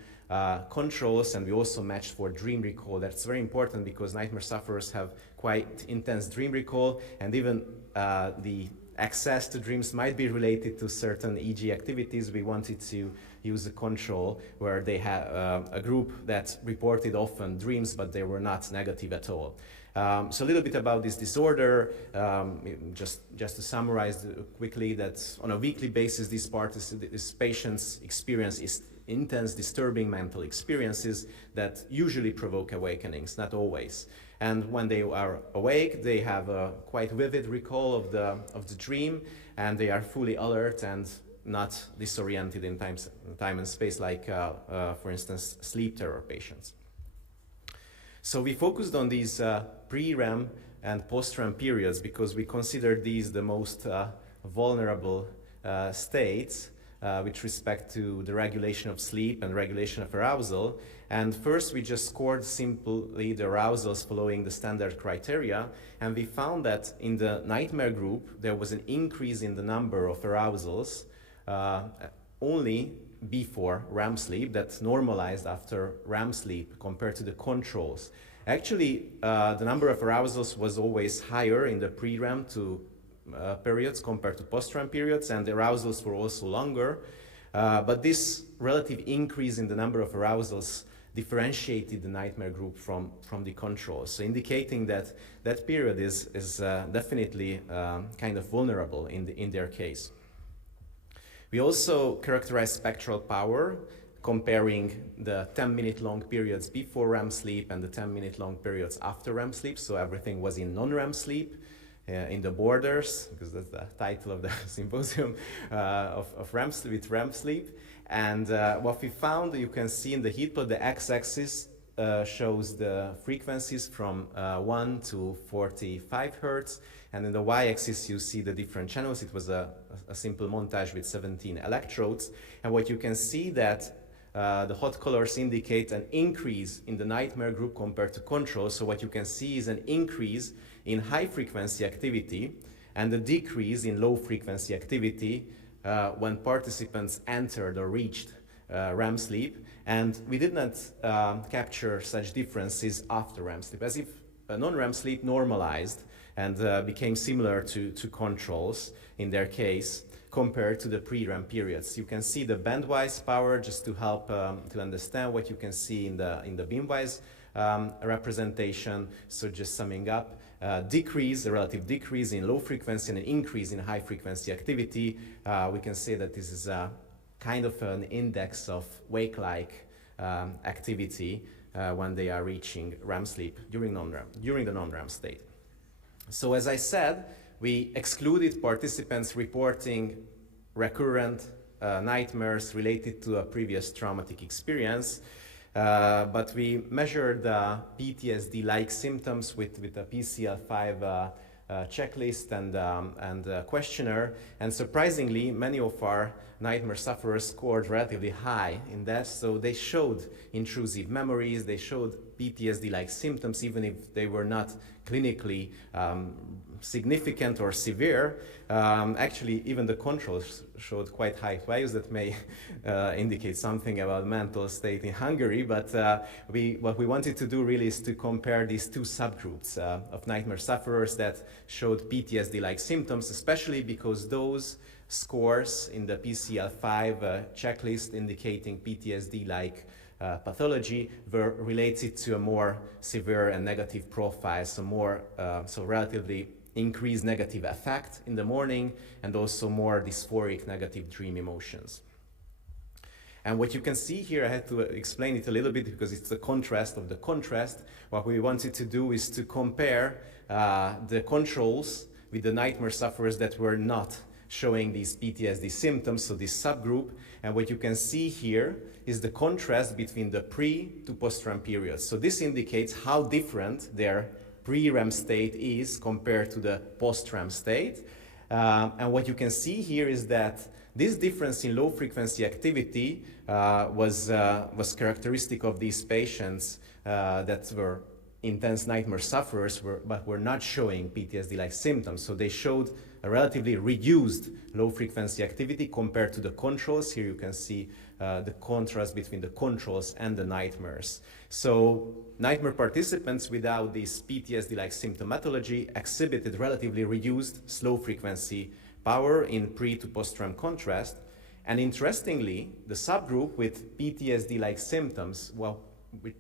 controls. And we also matched for dream recall. That's very important because nightmare sufferers have quite intense dream recall, and even the access to dreams might be related to certain EEG activities, we wanted to use a control where they had a group that reported often dreams, but they were not negative at all. So a little bit about this disorder, just to summarize quickly, that on a weekly basis, these patients experience intense, disturbing mental experiences that usually provoke awakenings, not always. And when they are awake, they have a quite vivid recall of the dream, and they are fully alert and not disoriented in time and space, like, for instance, sleep terror patients. So we focused on these pre-REM and post-REM periods because we consider these the most vulnerable states with respect to the regulation of sleep and regulation of arousal. And first we just scored simply the arousals following the standard criteria, and we found that in the nightmare group there was an increase in the number of arousals only before REM sleep that normalized after REM sleep compared to the controls. Actually, the number of arousals was always higher in the pre-REM periods compared to post-REM periods, and the arousals were also longer. But this relative increase in the number of arousals differentiated the nightmare group from the controls, so indicating that that period is definitely kind of vulnerable in their case. We also characterized spectral power, comparing the 10-minute long periods before REM sleep and the 10-minute long periods after REM sleep. So everything was in non-REM sleep, in the borders, because that's the title of the symposium, of REM sleep, with REM sleep. And what we found, you can see in the heat plot, the x-axis shows the frequencies from 1 to 45 hertz. And in the y-axis, you see the different channels. It was a simple montage with 17 electrodes. And what you can see that the hot colors indicate an increase in the nightmare group compared to control. So what you can see is an increase in high-frequency activity and a decrease in low-frequency activity when participants entered or reached REM sleep. And we did not capture such differences after REM sleep, as if non-REM sleep normalized and became similar to controls in their case compared to the pre-REM periods. You can see the bandwise power just to help to understand what you can see in the beamwise representation. So just summing up, a relative decrease in low frequency and an increase in high frequency activity. We can say that this is a kind of an index of wake-like activity when they are reaching REM sleep during the non-REM state. So as I said, we excluded participants reporting recurrent nightmares related to a previous traumatic experience, but we measured PTSD-like symptoms with a PCL5 checklist and questionnaire, and surprisingly, many of our nightmare sufferers scored relatively high in that, so they showed intrusive memories, they showed PTSD-like symptoms, even if they were not clinically significant or severe. Actually, even the controls showed quite high values that may indicate something about mental state in Hungary, but what we wanted to do really is to compare these two subgroups of nightmare sufferers that showed PTSD-like symptoms, especially because those scores in the PCL5 checklist indicating PTSD-like pathology were related to a more severe and negative profile, so relatively increased negative affect in the morning and also more dysphoric negative dream emotions. And what you can see here, I had to explain it a little bit because it's the contrast of the contrast. What we wanted to do is to compare the controls with the nightmare sufferers that were not showing these PTSD symptoms, so this subgroup. And what you can see here is the contrast between the pre to post-REM periods. So this indicates how different their pre-REM state is compared to the post-REM state. And what you can see here is that this difference in low frequency activity was characteristic of these patients that were intense nightmare sufferers but were not showing PTSD-like symptoms. So they showed a relatively reduced low frequency activity compared to the controls. Here you can see the contrast between the controls and the nightmares. So nightmare participants without this PTSD-like symptomatology exhibited relatively reduced slow frequency power in pre to post-REM contrast. And interestingly, the subgroup with PTSD-like symptoms, well,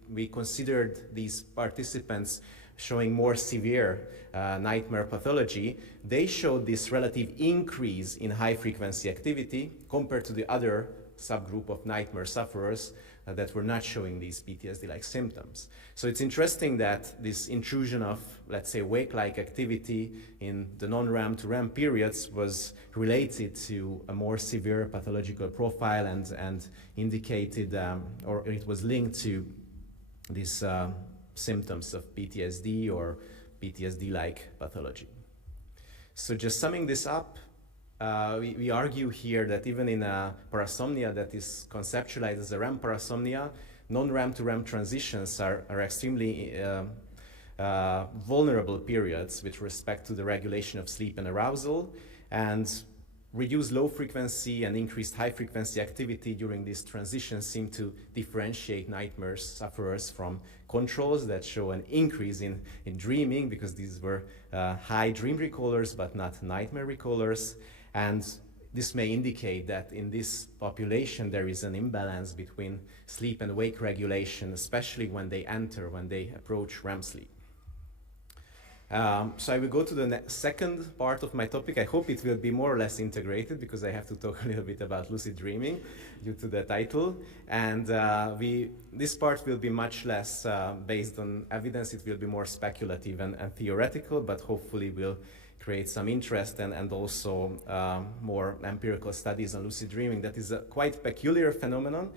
we considered these participants showing more severe nightmare pathology. They showed this relative increase in high-frequency activity compared to the other subgroup of nightmare sufferers that were not showing these PTSD-like symptoms. So it's interesting that this intrusion of, let's say, wake-like activity in the non-REM to REM periods was related to a more severe pathological profile and indicated, or it was linked to these symptoms of PTSD or PTSD-like pathology. So just summing this up, we argue here that even in a parasomnia that is conceptualized as a REM parasomnia, non-REM to REM transitions are extremely vulnerable periods with respect to the regulation of sleep and arousal, and reduced low frequency and increased high frequency activity during these transitions seem to differentiate nightmare sufferers from controls that show an increase in dreaming, because these were high dream recallers but not nightmare recallers. And this may indicate that in this population there is an imbalance between sleep and wake regulation, especially when they approach REM sleep. So I will go to the second part of my topic. I hope it will be more or less integrated, because I have to talk a little bit about lucid dreaming due to the title. And this part will be much less based on evidence. It will be more speculative and theoretical, but hopefully will create some interest and also more empirical studies on lucid dreaming. That is a quite peculiar phenomenon.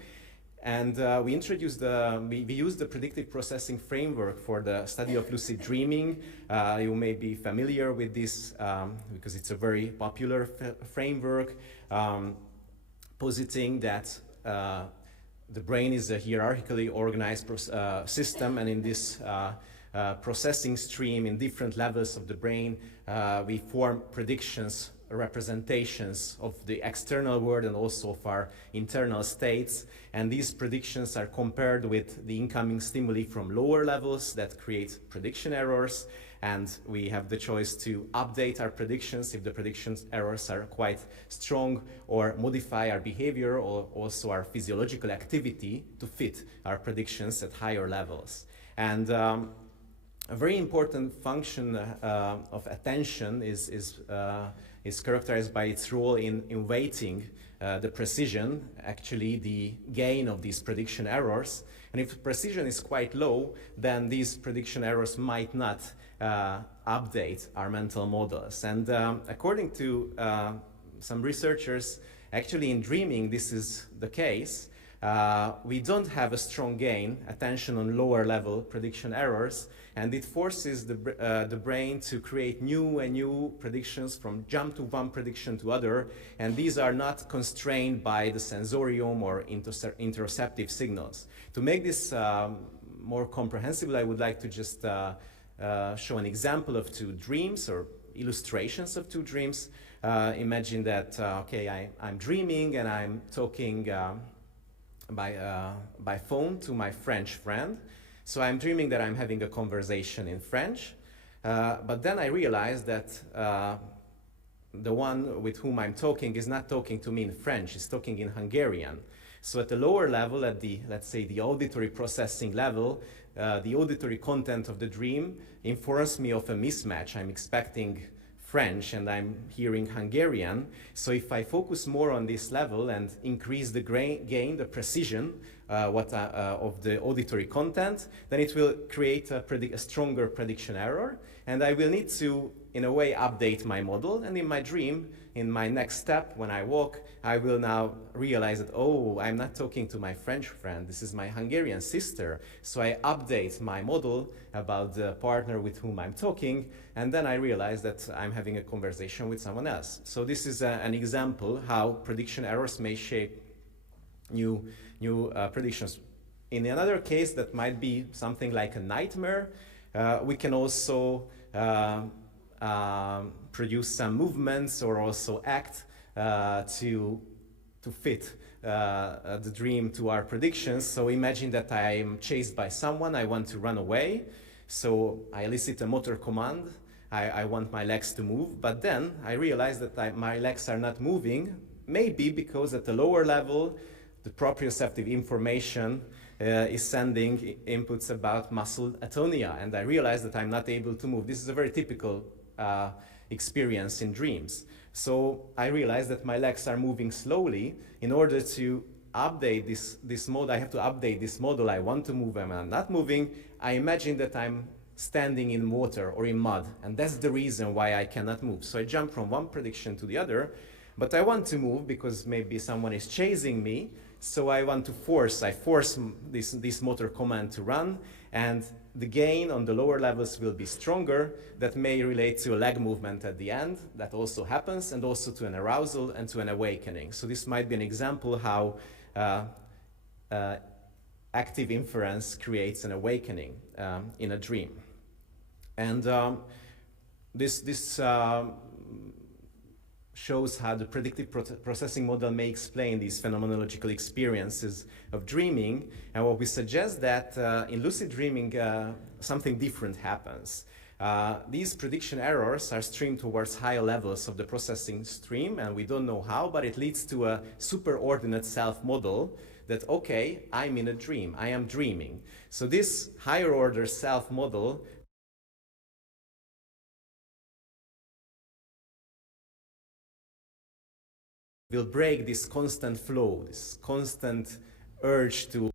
And we used the predictive processing framework for the study of lucid dreaming. You may be familiar with this because it's a very popular framework, positing that the brain is a hierarchically organized system, and in this processing stream in different levels of the brain, we form predictions, representations of the external world and also of our internal states. And these predictions are compared with the incoming stimuli from lower levels that create prediction errors. And we have the choice to update our predictions if the prediction errors are quite strong, or modify our behavior or also our physiological activity to fit our predictions at higher levels. And a very important function of attention is characterized by its role in weighting the precision, actually the gain of these prediction errors. And if the precision is quite low, then these prediction errors might not update our mental models. And according to some researchers, actually in dreaming this is the case. We don't have a strong gain, attention on lower level prediction errors, and it forces the brain to create new and new predictions, from jump to one prediction to other, and these are not constrained by the sensorium or interoceptive signals. To make this more comprehensible, I would like to just show an example of two dreams, or illustrations of two dreams. Imagine that, okay, I'm dreaming and I'm talking by phone to my French friend. So I'm dreaming that I'm having a conversation in French, but then I realize that the one with whom I'm talking is not talking to me in French, he's talking in Hungarian. So at the lower level, at the, let's say, the auditory processing level, the auditory content of the dream informs me of a mismatch. I'm expecting French and I'm hearing Hungarian. So if I focus more on this level and increase the gain, the precision of the auditory content, then it will create a stronger prediction error. And I will need to, in a way, update my model. And in my dream, in my next step, when I walk, I will now realize that, oh, I'm not talking to my French friend, this is my Hungarian sister. So I update my model about the partner with whom I'm talking, and then I realize that I'm having a conversation with someone else. So this is an example how prediction errors may shape new predictions. In another case that might be something like a nightmare, we can also produce some movements or also act to fit the dream to our predictions. So imagine that I'm chased by someone, I want to run away. So I elicit a motor command I want my legs to move, but then I realize that my legs are not moving, maybe because at the lower level, the proprioceptive information is sending inputs about muscle atonia, and I realize that I'm not able to move. This is a very typical experience in dreams. So I realize that my legs are moving slowly. In order to update this model, I have to update this model. I want to move and I'm not moving. I imagine that I'm standing in water or in mud, and that's the reason why I cannot move. So I jump from one prediction to the other, but I want to move because maybe someone is chasing me, so I force this motor command to run, and the gain on the lower levels will be stronger. That may relate to a leg movement at the end, that also happens, and also to an arousal and to an awakening. So this might be an example how active inference creates an awakening in a dream. And this shows how the predictive processing model may explain these phenomenological experiences of dreaming. And what we suggest that in lucid dreaming, something different happens. These prediction errors are streamed towards higher levels of the processing stream, and we don't know how, but it leads to a superordinate self model that, okay, I'm in a dream, I am dreaming. So this higher order self model will break this constant flow, this constant urge to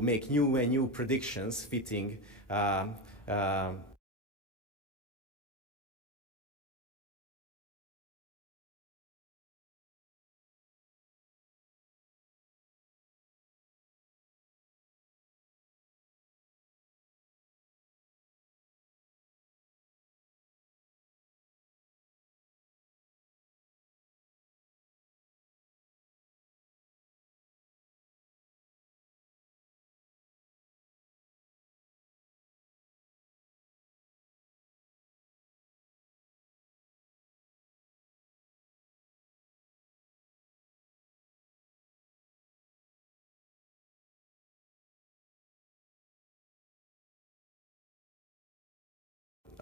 make new predictions fitting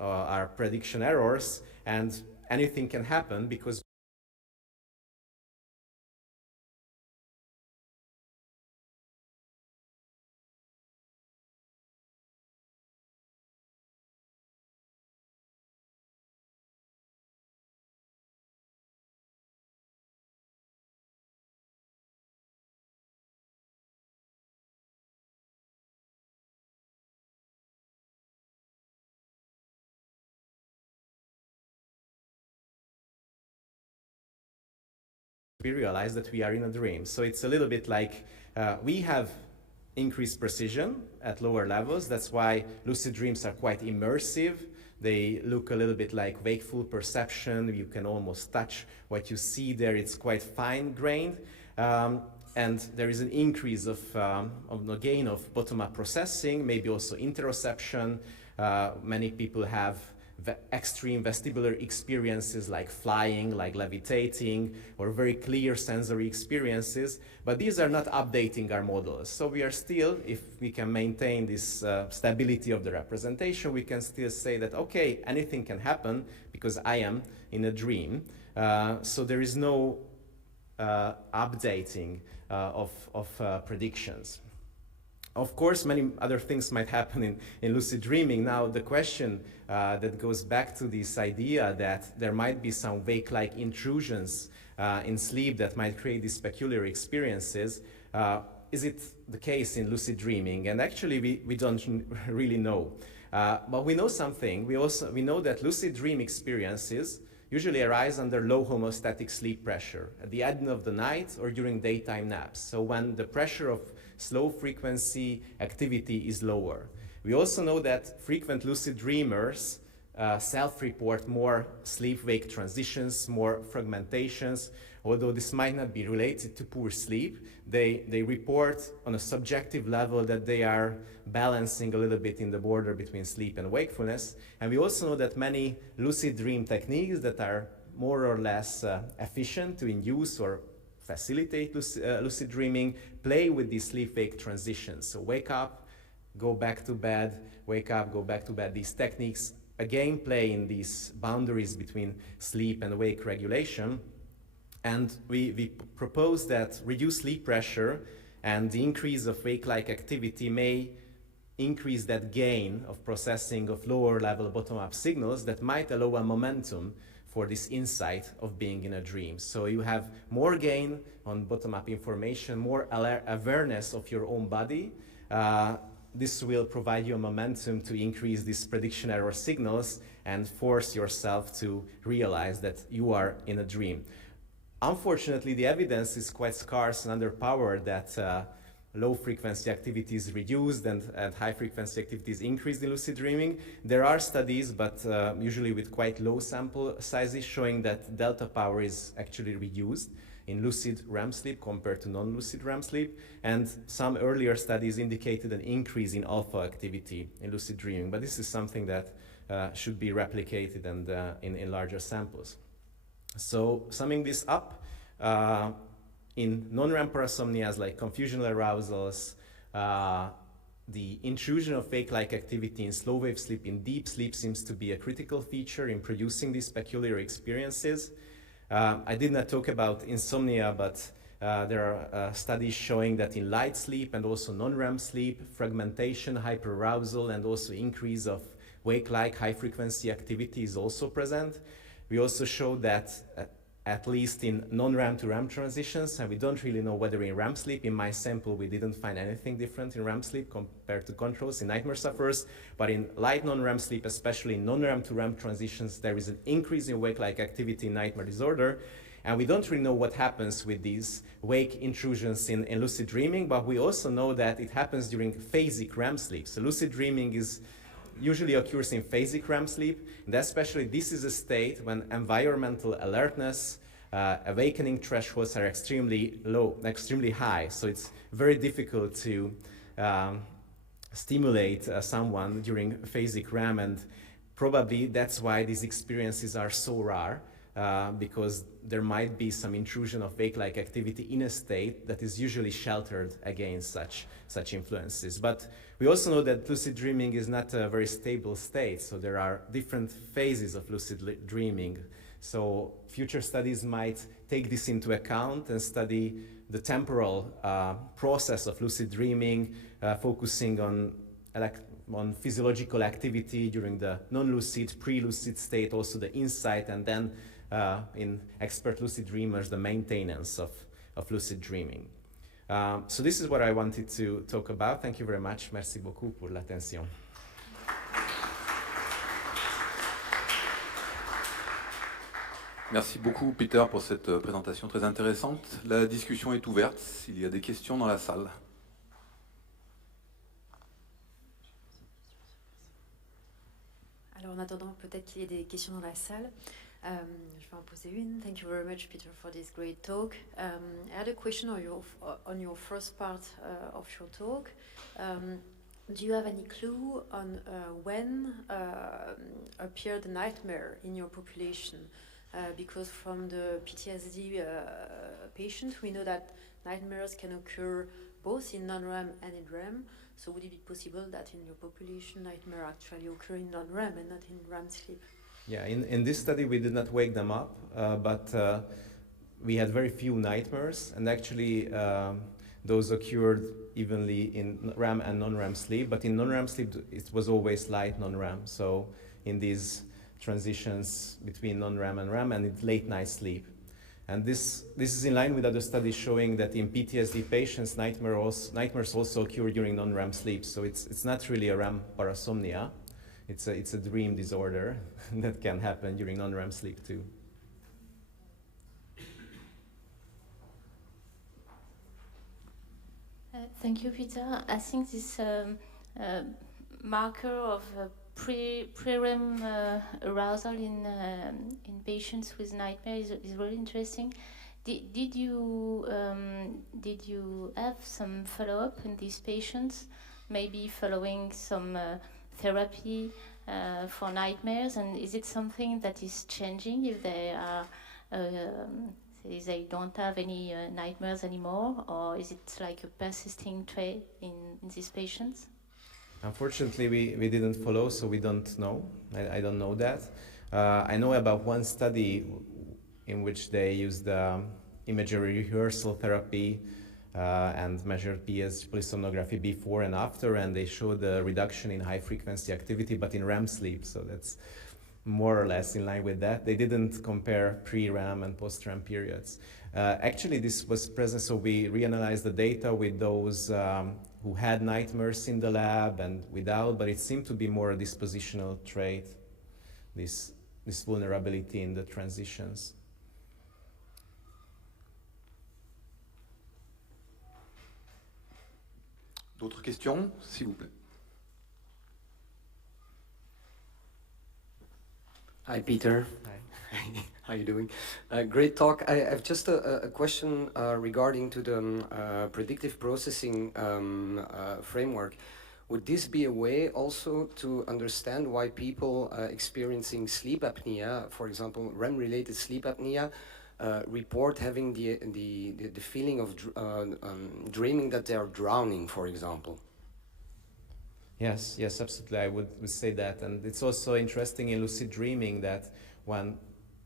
are prediction errors, and anything can happen because we realize that we are in a dream. So it's a little bit like we have increased precision at lower levels. That's why lucid dreams are quite immersive. They look a little bit like wakeful perception. You can almost touch what you see there. It's quite fine-grained. And there is an increase of the gain of bottom-up processing, maybe also interoception. Many people have extreme vestibular experiences like flying, like levitating, or very clear sensory experiences, but these are not updating our models. So we are still, if we can maintain this stability of the representation, we can still say that, okay, anything can happen because I am in a dream. So there is no updating of predictions. Of course, many other things might happen in lucid dreaming. Now, the question that goes back to this idea that there might be some wake-like intrusions in sleep that might create these peculiar experiences. Is it the case in lucid dreaming? And actually, we don't really know. But we know something. We know that lucid dream experiences usually arise under low homeostatic sleep pressure at the end of the night or during daytime naps. So when the pressure of slow frequency activity is lower. We also know that frequent lucid dreamers self-report more sleep-wake transitions, more fragmentations. Although this might not be related to poor sleep, they report on a subjective level that they are balancing a little bit in the border between sleep and wakefulness. And we also know that many lucid dream techniques that are more or less efficient to induce or facilitate lucid dreaming play with these sleep-wake transitions. So wake up, go back to bed, wake up, go back to bed. These techniques again play in these boundaries between sleep and wake regulation. And we propose that reduced sleep pressure and the increase of wake-like activity may increase that gain of processing of lower level bottom-up signals that might allow a momentum for this insight of being in a dream. So you have more gain on bottom-up information, more awareness of your own body. This will provide you a momentum to increase these prediction error signals and force yourself to realize that you are in a dream. Unfortunately, the evidence is quite scarce and underpowered that low frequency activity is reduced and high frequency activity is increased in lucid dreaming. There are studies, but usually with quite low sample sizes, showing that delta power is actually reduced in lucid REM sleep compared to non-lucid REM sleep. And some earlier studies indicated an increase in alpha activity in lucid dreaming, but this is something that should be replicated and in larger samples. So summing this up, in non-REM parasomnias like confusional arousals, the intrusion of wake-like activity in slow wave sleep in deep sleep seems to be a critical feature in producing these peculiar experiences. I did not talk about insomnia, but there are studies showing that in light sleep and also non-REM sleep, fragmentation, hyperarousal, and also increase of wake-like high-frequency activity is also present. We also showed that at least in non-REM to REM transitions, and we don't really know whether in REM sleep, in my sample, we didn't find anything different in REM sleep compared to controls in nightmare sufferers, but in light non-REM sleep, especially in non-REM to REM transitions, there is an increase in wake-like activity in nightmare disorder, and we don't really know what happens with these wake intrusions in lucid dreaming, but we also know that it happens during phasic REM sleep. So lucid dreaming usually occurs in phasic REM sleep, and especially this is a state when environmental alertness, awakening thresholds are extremely low, extremely high. So it's very difficult to stimulate someone during phasic REM, and probably that's why these experiences are so rare, because there might be some intrusion of wake-like activity in a state that is usually sheltered against such influences. But we also know that lucid dreaming is not a very stable state, so there are different phases of lucid dreaming. So future studies might take this into account and study the temporal process of lucid dreaming, focusing on physiological activity during the non-lucid, pre-lucid state, also the insight, and then in expert lucid dreamers, the maintenance of lucid dreaming. So this is what I wanted to talk about. Thank you very much. Merci beaucoup pour l'attention. Merci beaucoup, Peter, pour cette présentation très intéressante. La discussion est ouverte s'il y a des questions dans la salle. Alors en attendant, peut-être qu'il y ait des questions dans la salle. Je vais en poser une. Thank you very much, Peter, for this great talk. I had a question on your first part of your talk. Do you have any clue on when appeared the nightmare in your population? Because from the PTSD patient, we know that nightmares can occur both in non-REM and in REM. So would it be possible that in your population, nightmare actually occur in non-REM and not in REM sleep? Yeah, in this study we did not wake them up, but we had very few nightmares, and actually those occurred evenly in REM and non-REM sleep, but in non-REM sleep it was always light non-REM, so in these transitions between non-REM and REM and in late night sleep. And this is in line with other studies showing that in PTSD patients, nightmares also occur during non-REM sleep, so it's not really a REM parasomnia. it's a dream disorder that can happen during non-REM sleep too. Thank you, Peter. I think this marker of pre-REM arousal in patients with nightmare is really interesting. Did you have some follow-up in these patients, maybe following some therapy for nightmares? And is it something that is changing if they are they don't have any nightmares anymore, or is it like a persisting trait in these patients? Unfortunately, we didn't follow, so we don't know. I don't know that. I know about one study in which they used imagery rehearsal therapy and measured polysomnography before and after, and they showed a reduction in high-frequency activity, but in REM sleep, so that's more or less in line with that. They didn't compare pre-REM and post-REM periods. Actually, this was present, so we reanalyzed the data with those who had nightmares in the lab and without, but it seemed to be more a dispositional trait, this vulnerability in the transitions. D'autres questions, s'il vous plaît? Hi, Peter. Hi. How you doing? Great talk. I have just a question regarding to the predictive processing framework. Would this be a way also to understand why people experiencing sleep apnea, for example, REM-related sleep apnea, report having the feeling of dreaming that they are drowning, for example? Yes, absolutely. I would say that. And it's also interesting in lucid dreaming that when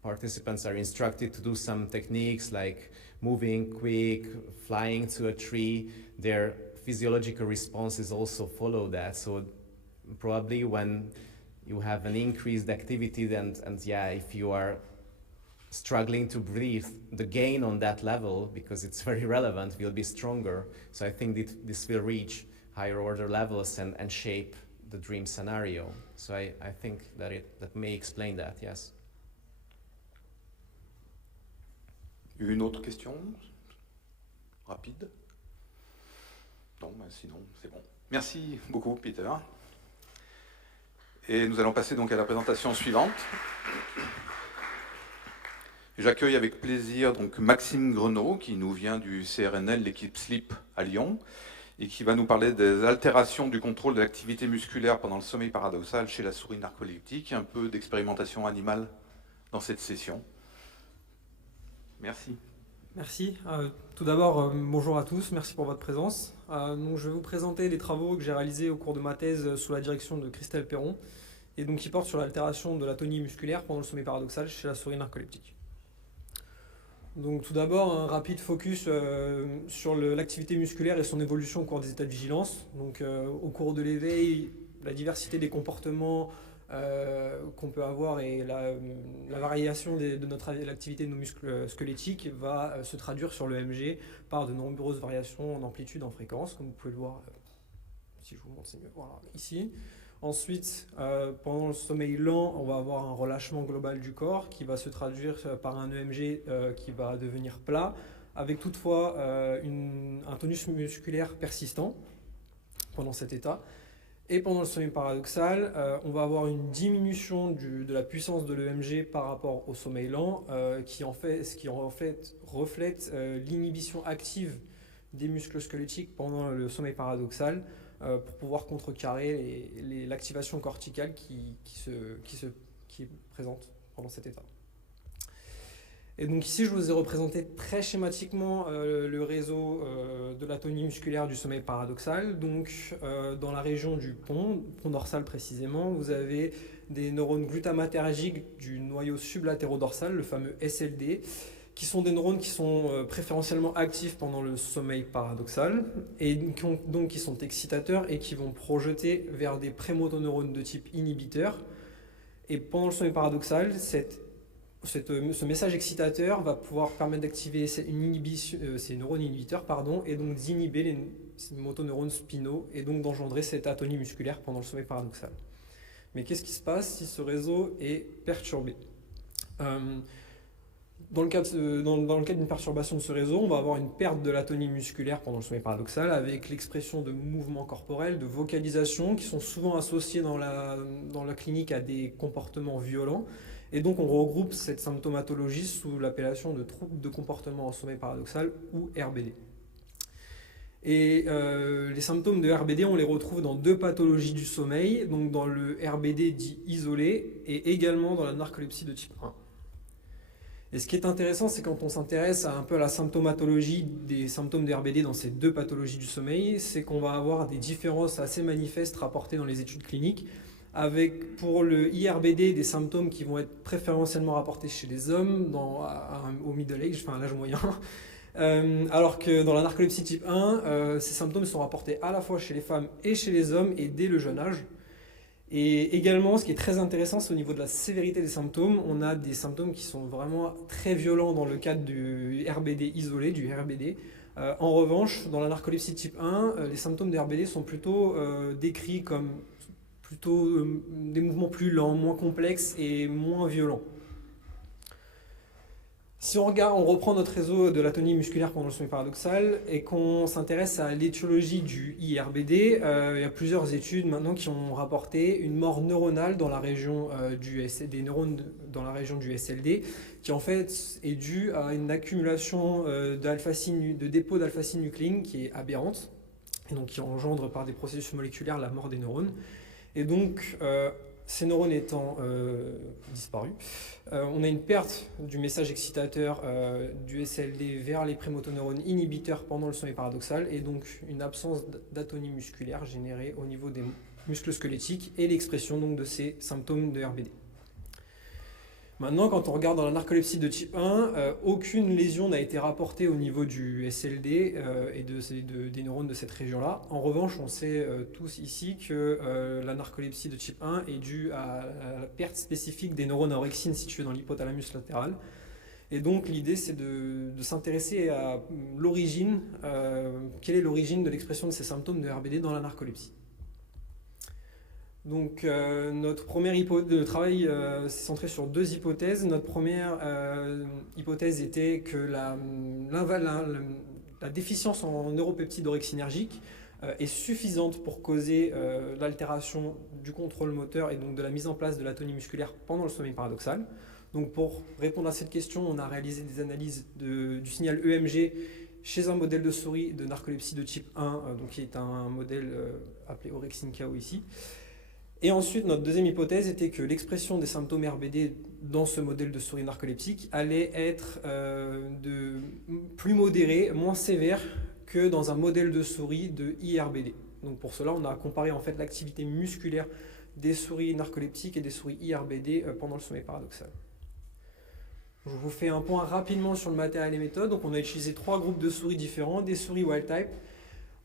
participants are instructed to do some techniques like moving quick, flying to a tree, their physiological responses also follow that. So probably when you have an increased activity and if you are struggling to breathe, the gain on that level, because it's very relevant, will be stronger. So I think that this will reach higher order levels and shape the dream scenario. So I think that that may explain that, yes. Une autre question rapide? Non, ben sinon c'est bon. Merci beaucoup, Peter. Et nous allons passer donc à la présentation suivante. J'accueille avec plaisir donc Maxime Grenot, qui nous vient du CRNL, l'équipe SLEEP à Lyon, et qui va nous parler des altérations du contrôle de l'activité musculaire pendant le sommeil paradoxal chez la souris narcoleptique, un peu d'expérimentation animale dans cette session. Merci. Merci. Tout d'abord, bonjour à tous, merci pour votre présence. Donc, je vais vous présenter les travaux que j'ai réalisés au cours de ma thèse sous la direction de Christelle Perron, et donc qui portent sur l'altération de l'atonie musculaire pendant le sommeil paradoxal chez la souris narcoleptique. Donc tout d'abord, un rapide focus sur l'activité musculaire et son évolution au cours des états de vigilance. Donc au cours de l'éveil, la diversité des comportements qu'on peut avoir et la variation de l'activité de nos muscles squelettiques va se traduire sur l'EMG par de nombreuses variations en amplitude, en fréquence, comme vous pouvez le voir, si je vous montre c'est mieux, voilà, ici. Ensuite, pendant le sommeil lent, on va avoir un relâchement global du corps qui va se traduire par un EMG qui va devenir plat, avec toutefois un tonus musculaire persistant pendant cet état. Et pendant le sommeil paradoxal, on va avoir une diminution de la puissance de l'EMG par rapport au sommeil lent, qui en fait reflète l'inhibition active des muscles squelettiques pendant le sommeil paradoxal, pour pouvoir contrecarrer l'activation corticale qui est présente pendant cet état. Et donc ici, je vous ai représenté très schématiquement le réseau de l'atonie musculaire du sommeil paradoxal. Donc dans la région du pont dorsal précisément, vous avez des neurones glutamatergiques du noyau sublatérodorsal, le fameux SLD, qui sont des neurones qui sont préférentiellement actifs pendant le sommeil paradoxal et qui sont excitateurs et qui vont projeter vers des prémotoneurones de type inhibiteur. Et pendant le sommeil paradoxal, ce message excitateur va pouvoir permettre d'activer ces neurones inhibiteurs et donc d'inhiber ces motoneurones spinaux et donc d'engendrer cette atonie musculaire pendant le sommeil paradoxal. Mais qu'est-ce qui se passe si ce réseau est perturbé? Dans le cadre d'une perturbation de ce réseau, on va avoir une perte de l'atonie musculaire pendant le sommeil paradoxal avec l'expression de mouvements corporels, de vocalisations qui sont souvent associés dans la clinique à des comportements violents. Et donc on regroupe cette symptomatologie sous l'appellation de troubles de comportement en sommeil paradoxal ou RBD. Et les symptômes de RBD, on les retrouve dans 2 pathologies du sommeil, donc dans le RBD dit isolé et également dans la narcolepsie de type 1. Et ce qui est intéressant, c'est quand on s'intéresse un peu à la symptomatologie des symptômes de RBD dans ces 2 pathologies du sommeil, c'est qu'on va avoir des différences assez manifestes rapportées dans les études cliniques, avec pour le IRBD des symptômes qui vont être préférentiellement rapportés chez les hommes au middle age, enfin à l'âge moyen, alors que dans la narcolepsie type 1, ces symptômes sont rapportés à la fois chez les femmes et chez les hommes et dès le jeune âge. Et également, ce qui est très intéressant, c'est au niveau de la sévérité des symptômes. On a des symptômes qui sont vraiment très violents dans le cadre du RBD isolé, du RBD. En revanche, dans la narcolepsie type 1, les symptômes de RBD sont plutôt décrits comme des mouvements plus lents, moins complexes et moins violents. Si on reprend notre réseau de l'atonie musculaire pendant le sommeil paradoxal et qu'on s'intéresse à l'étiologie du IRBD, il y a plusieurs études maintenant qui ont rapporté une mort neuronale dans la région des neurones dans la région du SLD, qui en fait est due à une accumulation de dépôts d'alpha-synucléine qui est aberrante, et donc qui engendre par des processus moléculaires la mort des neurones. Et donc, ces neurones étant disparus, on a une perte du message excitateur du SLD vers les prémotoneurones inhibiteurs pendant le sommeil paradoxal et donc une absence d'atonie musculaire générée au niveau des muscles squelettiques et l'expression donc de ces symptômes de RBD. Maintenant, quand on regarde dans la narcolepsie de type 1, aucune lésion n'a été rapportée au niveau du SLD et des neurones de cette région-là. En revanche, on sait tous ici que la narcolepsie de type 1 est due à la perte spécifique des neurones à orexine situés dans l'hypothalamus latéral. Et donc l'idée, c'est de s'intéresser à l'origine, quelle est l'origine de l'expression de ces symptômes de RBD dans la narcolepsie. Donc notre première travail s'est centré sur 2 hypothèses. Notre première hypothèse était que la déficience en neuropeptides orexinergiques est suffisante pour causer l'altération du contrôle moteur et donc de la mise en place de l'atonie musculaire pendant le sommeil paradoxal. Donc pour répondre à cette question, on a réalisé des analyses du signal EMG chez un modèle de souris de narcolepsie de type 1, donc qui est un modèle appelé orexin KO ici. Et ensuite, notre deuxième hypothèse était que l'expression des symptômes RBD dans ce modèle de souris narcoleptique allait être plus modérée, moins sévère que dans un modèle de souris de IRBD. Donc pour cela, on a comparé en fait l'activité musculaire des souris narcoleptiques et des souris IRBD pendant le sommeil paradoxal. Je vous fais un point rapidement sur le matériel et méthode. Donc on a utilisé 3 groupes de souris différents, des souris wild type,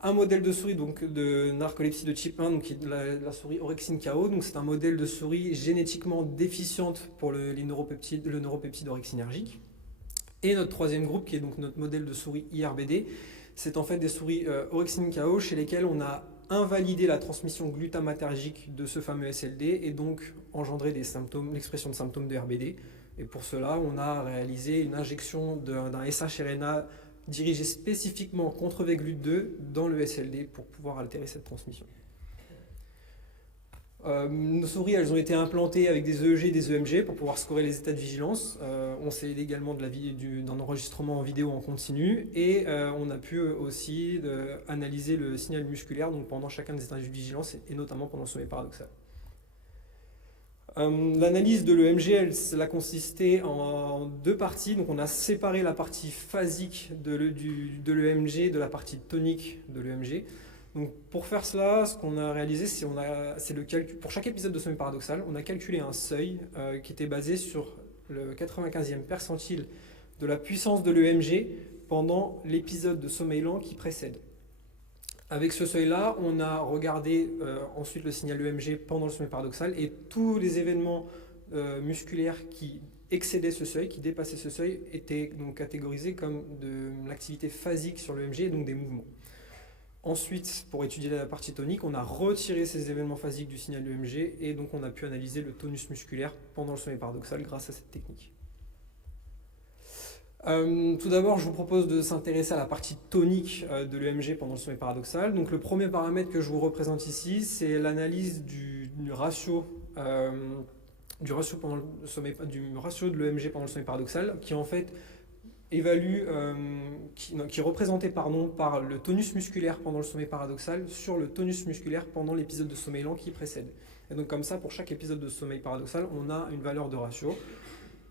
un modèle de souris donc, de narcolepsie de type 1, donc, qui est la souris orexin KO. Donc c'est un modèle de souris génétiquement déficiente pour le neuropeptide orexinergique. Et notre troisième groupe, qui est donc notre modèle de souris IRBD, c'est en fait des souris orexin KO chez lesquelles on a invalidé la transmission glutamatergique de ce fameux SLD et donc engendré l'expression de symptômes de RBD. Et pour cela, on a réalisé une injection d'un SHRNA dirigé spécifiquement contre VGLUT2 dans le SLD pour pouvoir altérer cette transmission. Nos souris, elles ont été implantées avec des EEG et des EMG pour pouvoir scorer les états de vigilance. On s'est aidé également d'un enregistrement en vidéo en continu et on a pu aussi analyser le signal musculaire donc pendant chacun des états de vigilance et notamment pendant le sommeil paradoxal. L'analyse de l'EMG, elle a consisté en 2 parties. Donc on a séparé la partie phasique de l'EMG de la partie tonique de l'EMG. Donc pour faire cela, ce qu'on a réalisé, c'est le calcul. Pour chaque épisode de sommeil paradoxal, on a calculé un seuil qui était basé sur le 95e percentile de la puissance de l'EMG pendant l'épisode de sommeil lent qui précède. Avec ce seuil-là, on a regardé ensuite le signal EMG pendant le sommeil paradoxal et tous les événements musculaires qui excédaient ce seuil, qui dépassaient ce seuil, étaient donc catégorisés comme de l'activité phasique sur l'EMG et donc des mouvements. Ensuite, pour étudier la partie tonique, on a retiré ces événements phasiques du signal EMG et donc on a pu analyser le tonus musculaire pendant le sommeil paradoxal grâce à cette technique. Tout d'abord, je vous propose de s'intéresser à la partie tonique de l'EMG pendant le sommeil paradoxal. Donc, le premier paramètre que je vous représente ici, c'est l'analyse du ratio de l'EMG pendant le sommeil paradoxal, qui en fait évalue, qui est représenté par le tonus musculaire pendant le sommeil paradoxal sur le tonus musculaire pendant l'épisode de sommeil lent qui précède. Et donc comme ça, pour chaque épisode de sommeil paradoxal, on a une valeur de ratio.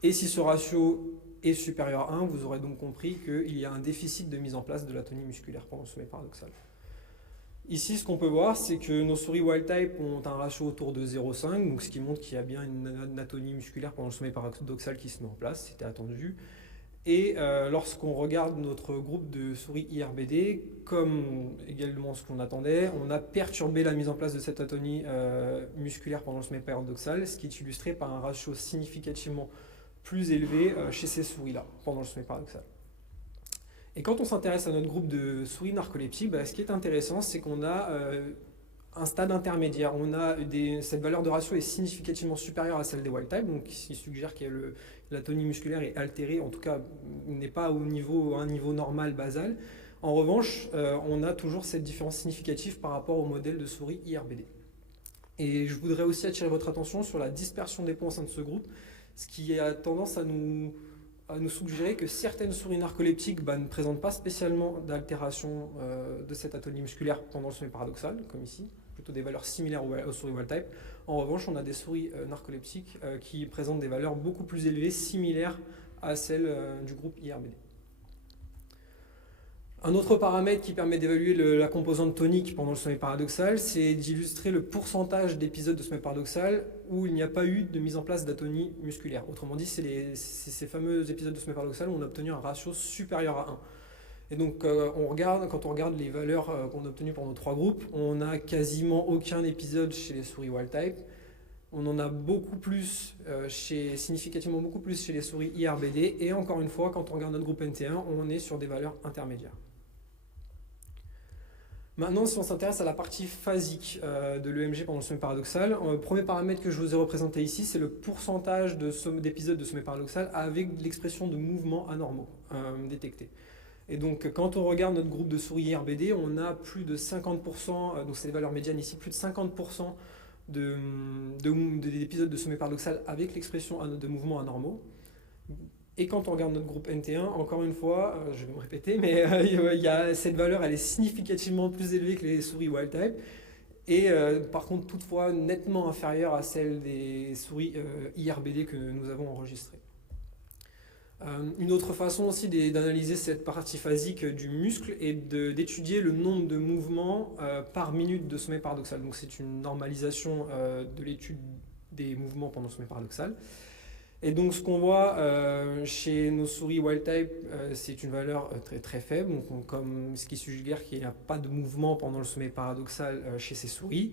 Et si ce ratio est supérieur à 1, vous aurez donc compris qu'il y a un déficit de mise en place de l'atonie musculaire pendant le sommeil paradoxal. Ici, ce qu'on peut voir, c'est que nos souris wild-type ont un ratio autour de 0,5, donc ce qui montre qu'il y a bien une atonie musculaire pendant le sommeil paradoxal qui se met en place, c'était attendu. Et lorsqu'on regarde notre groupe de souris IRBD, comme également ce qu'on attendait, on a perturbé la mise en place de cette atonie musculaire pendant le sommeil paradoxal, ce qui est illustré par un ratio significativement plus élevé chez ces souris-là, pendant le sommeil paradoxal. Et quand on s'intéresse à notre groupe de souris narcoleptiques, ce qui est intéressant, c'est qu'on a un stade intermédiaire. Cette valeur de ratio est significativement supérieure à celle des wild-type, donc qui suggère que l'atonie musculaire est altérée, en tout cas n'est pas à un niveau normal basal. En revanche, on a toujours cette différence significative par rapport au modèle de souris IRBD. Et je voudrais aussi attirer votre attention sur la dispersion des points au sein de ce groupe, ce qui a tendance à nous suggérer que certaines souris narcoleptiques ne présentent pas spécialement d'altération de cette atonie musculaire pendant le sommeil paradoxal, comme ici, plutôt des valeurs similaires aux souris wild-type. En revanche, on a des souris narcoleptiques qui présentent des valeurs beaucoup plus élevées, similaires à celles du groupe IRBD. Un autre paramètre qui permet d'évaluer la composante tonique pendant le sommeil paradoxal, c'est d'illustrer le pourcentage d'épisodes de sommeil paradoxal où il n'y a pas eu de mise en place d'atonie musculaire. Autrement dit, c'est ces fameux épisodes de sommeil paradoxal où on a obtenu un ratio supérieur à 1. Et donc, quand on regarde les valeurs qu'on a obtenues pour nos trois groupes, on n'a quasiment aucun épisode chez les souris wild-type. On en a beaucoup plus, significativement beaucoup plus chez les souris IRBD. Et encore une fois, quand on regarde notre groupe NT1, on est sur des valeurs intermédiaires. Maintenant, si on s'intéresse à la partie phasique de l'EMG pendant le sommeil paradoxal, le premier paramètre que je vous ai représenté ici, c'est le pourcentage d'épisodes de sommeil paradoxal avec l'expression de mouvements anormaux détectés. Et donc, quand on regarde notre groupe de souris IRBD, on a plus de 50%, donc c'est les valeurs médianes ici, plus de 50% d'épisodes de sommeil paradoxal avec l'expression de mouvements anormaux. Et quand on regarde notre groupe NT1, encore une fois, je vais me répéter, mais cette valeur elle est significativement plus élevée que les souris wild-type. Et par contre, toutefois, nettement inférieure à celle des souris IRBD que nous avons enregistrées. Une autre façon aussi d'analyser cette partie phasique du muscle est d'étudier le nombre de mouvements par minute de sommeil paradoxal. Donc c'est une normalisation de l'étude des mouvements pendant le sommeil paradoxal. Et donc ce qu'on voit chez nos souris wild-type, c'est une valeur très, très faible, donc comme ce qui suggère qu'il n'y a pas de mouvement pendant le sommeil paradoxal chez ces souris.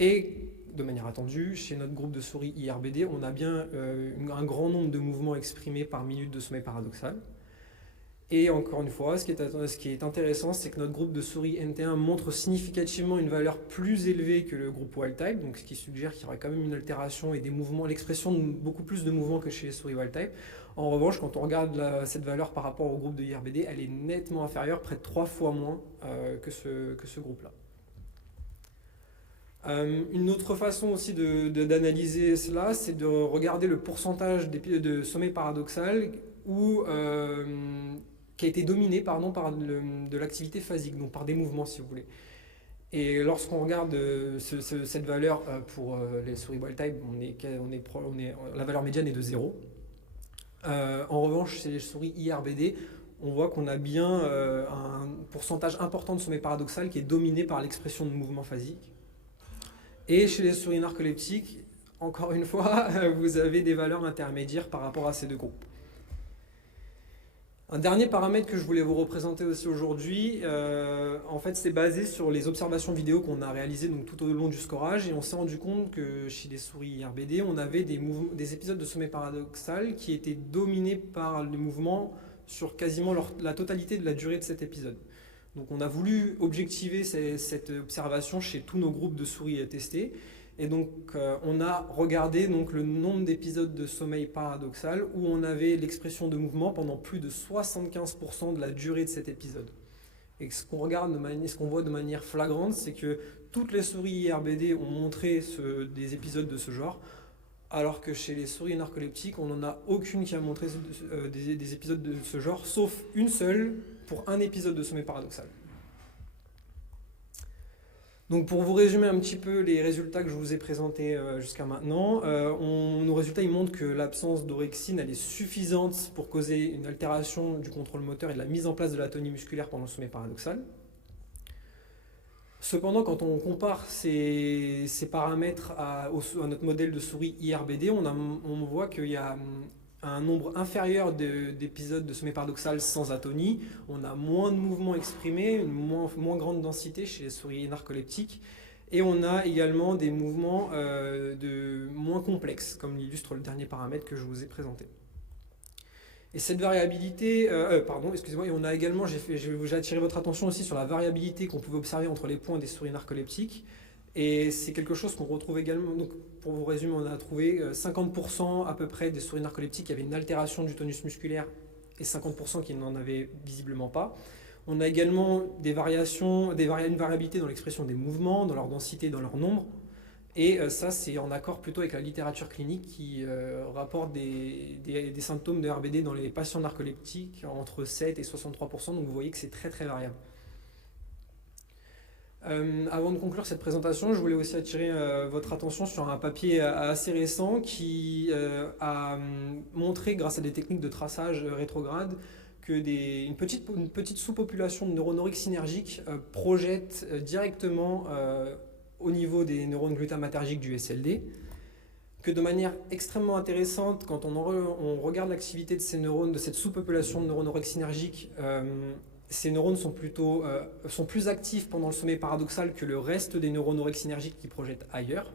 Et de manière attendue, chez notre groupe de souris IRBD, on a bien un grand nombre de mouvements exprimés par minute de sommeil paradoxal. Et encore une fois, ce qui est intéressant, c'est que notre groupe de souris NT1 montre significativement une valeur plus élevée que le groupe wild-type, donc ce qui suggère qu'il y aurait quand même une altération et des mouvements, l'expression de beaucoup plus de mouvements que chez les souris wild-type. En revanche, quand on regarde cette valeur par rapport au groupe de IRBD, elle est nettement inférieure, près de 3 fois moins que ce groupe-là. Une autre façon aussi d'analyser cela, c'est de regarder le pourcentage de sommeil paradoxal qui a été dominé par de l'activité phasique, donc par des mouvements si vous voulez. Et lorsqu'on regarde cette valeur pour les souris wild-type, la valeur médiane est de 0. En revanche, chez les souris IRBD, on voit qu'on a bien un pourcentage important de sommeil paradoxal qui est dominé par l'expression de mouvements phasiques. Et chez les souris narcoleptiques, encore une fois, vous avez des valeurs intermédiaires par rapport à ces deux groupes. Un dernier paramètre que je voulais vous représenter aussi aujourd'hui, en fait, c'est basé sur les observations vidéo qu'on a réalisées donc, tout au long du scorage. Et on s'est rendu compte que chez les souris IRBD, on avait des épisodes de sommeil paradoxal qui étaient dominés par les mouvements sur quasiment la totalité de la durée de cet épisode. Donc on a voulu objectiver cette observation chez tous nos groupes de souris testés. Et donc on a regardé donc, le nombre d'épisodes de sommeil paradoxal où on avait l'expression de mouvement pendant plus de 75% de la durée de cet épisode. Et ce qu'on voit de manière flagrante, c'est que toutes les souris IRBD ont montré des épisodes de ce genre, alors que chez les souris narcoleptiques, on n'en a aucune qui a montré des épisodes de ce genre, sauf une seule pour un épisode de sommeil paradoxal. Donc pour vous résumer un petit peu les résultats que je vous ai présentés jusqu'à maintenant, nos résultats ils montrent que l'absence d'orexine elle est suffisante pour causer une altération du contrôle moteur et de la mise en place de l'atonie musculaire pendant le sommeil paradoxal. Cependant, quand on compare ces paramètres à notre modèle de souris IRBD, on voit qu'il y a un nombre inférieur d'épisodes de sommeil paradoxal sans atonie, on a moins de mouvements exprimés, une moins grande densité chez les souris narcoleptiques, et on a également des mouvements moins complexes, comme l'illustre le dernier paramètre que je vous ai présenté. Et cette variabilité, et on a également, j'ai attiré votre attention aussi sur la variabilité qu'on pouvait observer entre les points des souris narcoleptiques. Et c'est quelque chose qu'on retrouve également, donc pour vous résumer, on a trouvé 50% à peu près des souris narcoleptiques qui avaient une altération du tonus musculaire et 50% qui n'en avaient visiblement pas. On a également une variabilité dans l'expression des mouvements, dans leur densité, dans leur nombre. Et ça, c'est en accord plutôt avec la littérature clinique qui rapporte des symptômes de RBD dans les patients narcoleptiques entre 7 et 63%, donc vous voyez que c'est très très variable. Avant de conclure cette présentation, je voulais aussi attirer votre attention sur un papier assez récent qui a montré, grâce à des techniques de traçage rétrograde, que une petite sous-population de neurones synergiques projette directement au niveau des neurones glutamatergiques du SLD, que de manière extrêmement intéressante, quand on regarde l'activité de ces neurones, de cette sous-population de neurones orexinergiques, ces neurones sont plus actifs pendant le sommeil paradoxal que le reste des neurones orexinergiques qui projettent ailleurs.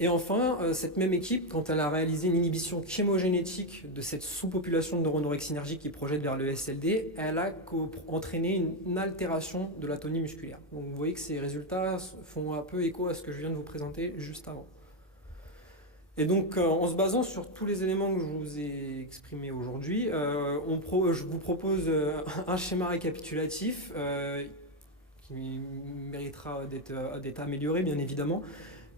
Et enfin, cette même équipe, quand elle a réalisé une inhibition chémogénétique de cette sous-population de neurones orexinergiques qui projettent vers le SLD, elle a entraîné une altération de l'atonie musculaire. Donc vous voyez que ces résultats font un peu écho à ce que je viens de vous présenter juste avant. Et donc, en se basant sur tous les éléments que je vous ai exprimés aujourd'hui, je vous propose un schéma récapitulatif qui méritera d'être amélioré, bien évidemment.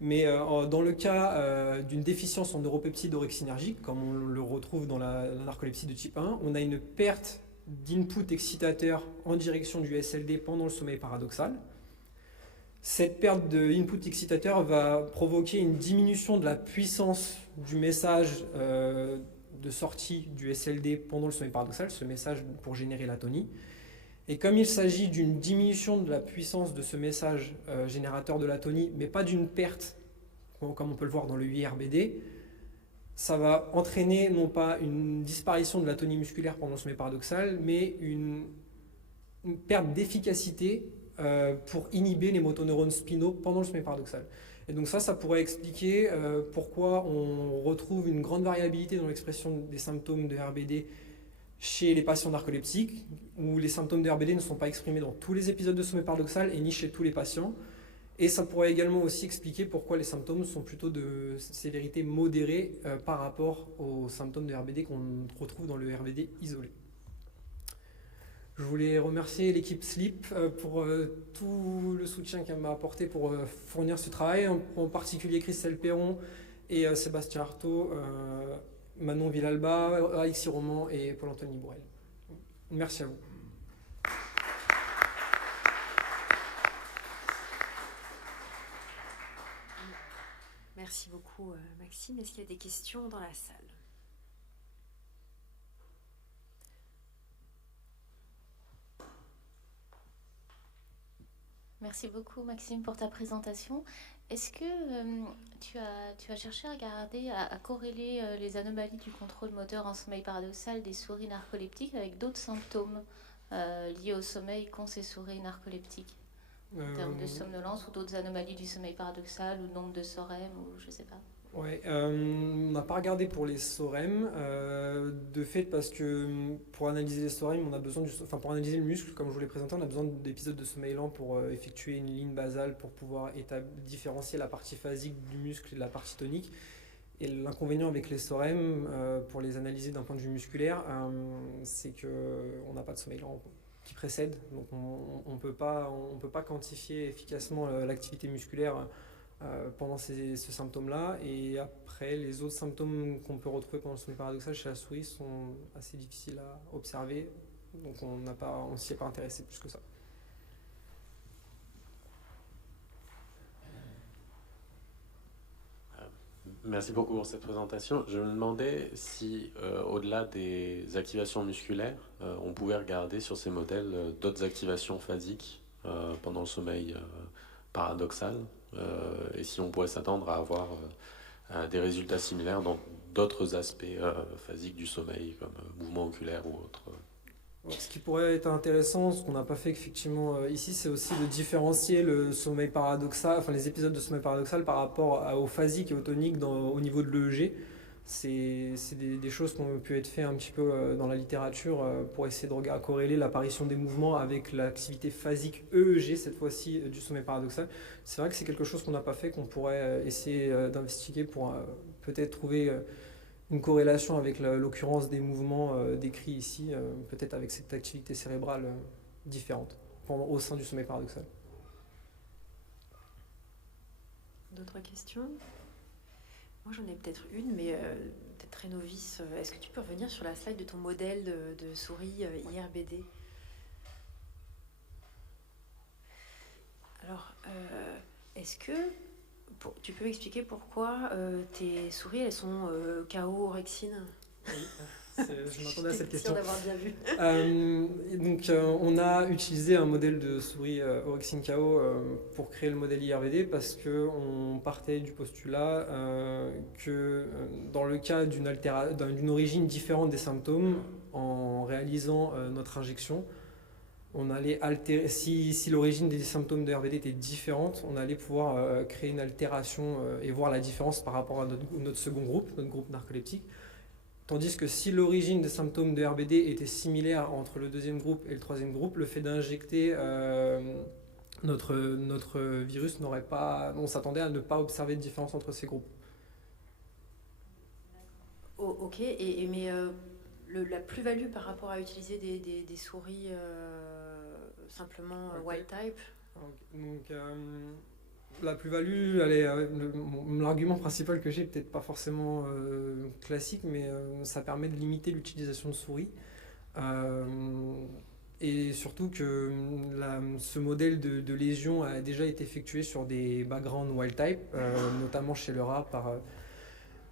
Mais dans le cas d'une déficience en neuropeptides orexinergiques, comme on le retrouve dans la narcolepsie de type 1, on a une perte d'input excitateur en direction du SLD pendant le sommeil paradoxal. Cette perte d'input excitateur va provoquer une diminution de la puissance du message de sortie du SLD pendant le sommeil paradoxal, ce message pour générer l'atonie. Et comme il s'agit d'une diminution de la puissance de ce message générateur de l'atonie, mais pas d'une perte, comme on peut le voir dans le IRBD, ça va entraîner non pas une disparition de l'atonie musculaire pendant le sommeil paradoxal, mais une perte d'efficacité pour inhiber les motoneurones spinaux pendant le sommeil paradoxal. Et donc ça pourrait expliquer pourquoi on retrouve une grande variabilité dans l'expression des symptômes de RBD chez les patients narcoleptiques, où les symptômes de RBD ne sont pas exprimés dans tous les épisodes de sommeil paradoxal et ni chez tous les patients. Et ça pourrait également aussi expliquer pourquoi les symptômes sont plutôt de sévérité modérée par rapport aux symptômes de RBD qu'on retrouve dans le RBD isolé. Je voulais remercier l'équipe SLEEP pour tout le soutien qu'elle m'a apporté pour fournir ce travail, en particulier Christelle Perron et Sébastien Artaud, Manon Villalba, Alexis Roman et Paul-Anthony Bourrel. Merci à vous. Merci beaucoup Maxime. Est-ce qu'il y a des questions dans la salle ? Merci beaucoup Maxime pour ta présentation. Est-ce que tu as cherché à regarder, à corréler les anomalies du contrôle moteur en sommeil paradoxal des souris narcoleptiques avec d'autres symptômes liés au sommeil qu'ont ces souris narcoleptiques en termes de somnolence ou d'autres anomalies du sommeil paradoxal ou nombre de SOREM ou je sais pas? Ouais, on n'a pas regardé pour les SOREM, de fait parce que pour analyser les SOREM, on a besoin pour analyser le muscle, comme je vous l'ai présenté, on a besoin d'épisodes de sommeil lent pour effectuer une ligne basale pour pouvoir différencier la partie phasique du muscle et de la partie tonique. Et l'inconvénient avec les SOREM, pour les analyser d'un point de vue musculaire, c'est qu'on n'a pas de sommeil lent qui précède, donc on peut pas quantifier efficacement l'activité musculaire pendant ce symptôme-là. Et après, les autres symptômes qu'on peut retrouver pendant le sommeil paradoxal chez la souris sont assez difficiles à observer. Donc on s'y est pas intéressé plus que ça. Merci beaucoup pour cette présentation. Je me demandais si, au-delà des activations musculaires, on pouvait regarder sur ces modèles d'autres activations phasiques pendant le sommeil paradoxal, et si on pourrait s'attendre à avoir des résultats similaires dans d'autres aspects phasiques du sommeil, comme mouvement oculaire ou autre. Ce qui pourrait être intéressant, ce qu'on n'a pas fait effectivement ici, c'est aussi de différencier le sommeil paradoxal, enfin les épisodes de sommeil paradoxal par rapport au phasique et au tonique au niveau de l'EEG. C'est des choses qui ont pu être faites un petit peu dans la littérature pour essayer de corréler l'apparition des mouvements avec l'activité phasique EEG, cette fois-ci du sommeil paradoxal. C'est vrai que c'est quelque chose qu'on n'a pas fait, qu'on pourrait essayer d'investiguer pour peut-être trouver une corrélation avec l'occurrence des mouvements décrits ici, peut-être avec cette activité cérébrale différente au sein du sommeil paradoxal. D'autres questions? Moi j'en ai peut-être une, mais peut-être très novice. Est-ce que tu peux revenir sur la slide de ton modèle de souris IRBD? Alors, est-ce que tu peux expliquer pourquoi tes souris, elles sont KO orexine? Je m'attendais à cette question. Sûre d'avoir bien vu. On a utilisé un modèle de souris orexine KO pour créer le modèle IRBD parce qu'on partait du postulat que dans le cas d'une origine différente des symptômes, en réalisant notre injection, on allait altérer, si l'origine des symptômes de RBD était différente, on allait pouvoir créer une altération et voir la différence par rapport à notre second groupe, notre groupe narcoleptique. Tandis que si l'origine des symptômes de RBD était similaire entre le deuxième groupe et le troisième groupe, le fait d'injecter notre virus on s'attendait à ne pas observer de différence entre ces groupes. Oh, ok, mais la plus-value par rapport à utiliser des souris simplement wild type. Donc, la plus-value, l'argument principal que j'ai, peut-être pas forcément classique, mais ça permet de limiter l'utilisation de souris. Et surtout que ce modèle de lésion a déjà été effectué sur des backgrounds wild type, notamment chez le rat par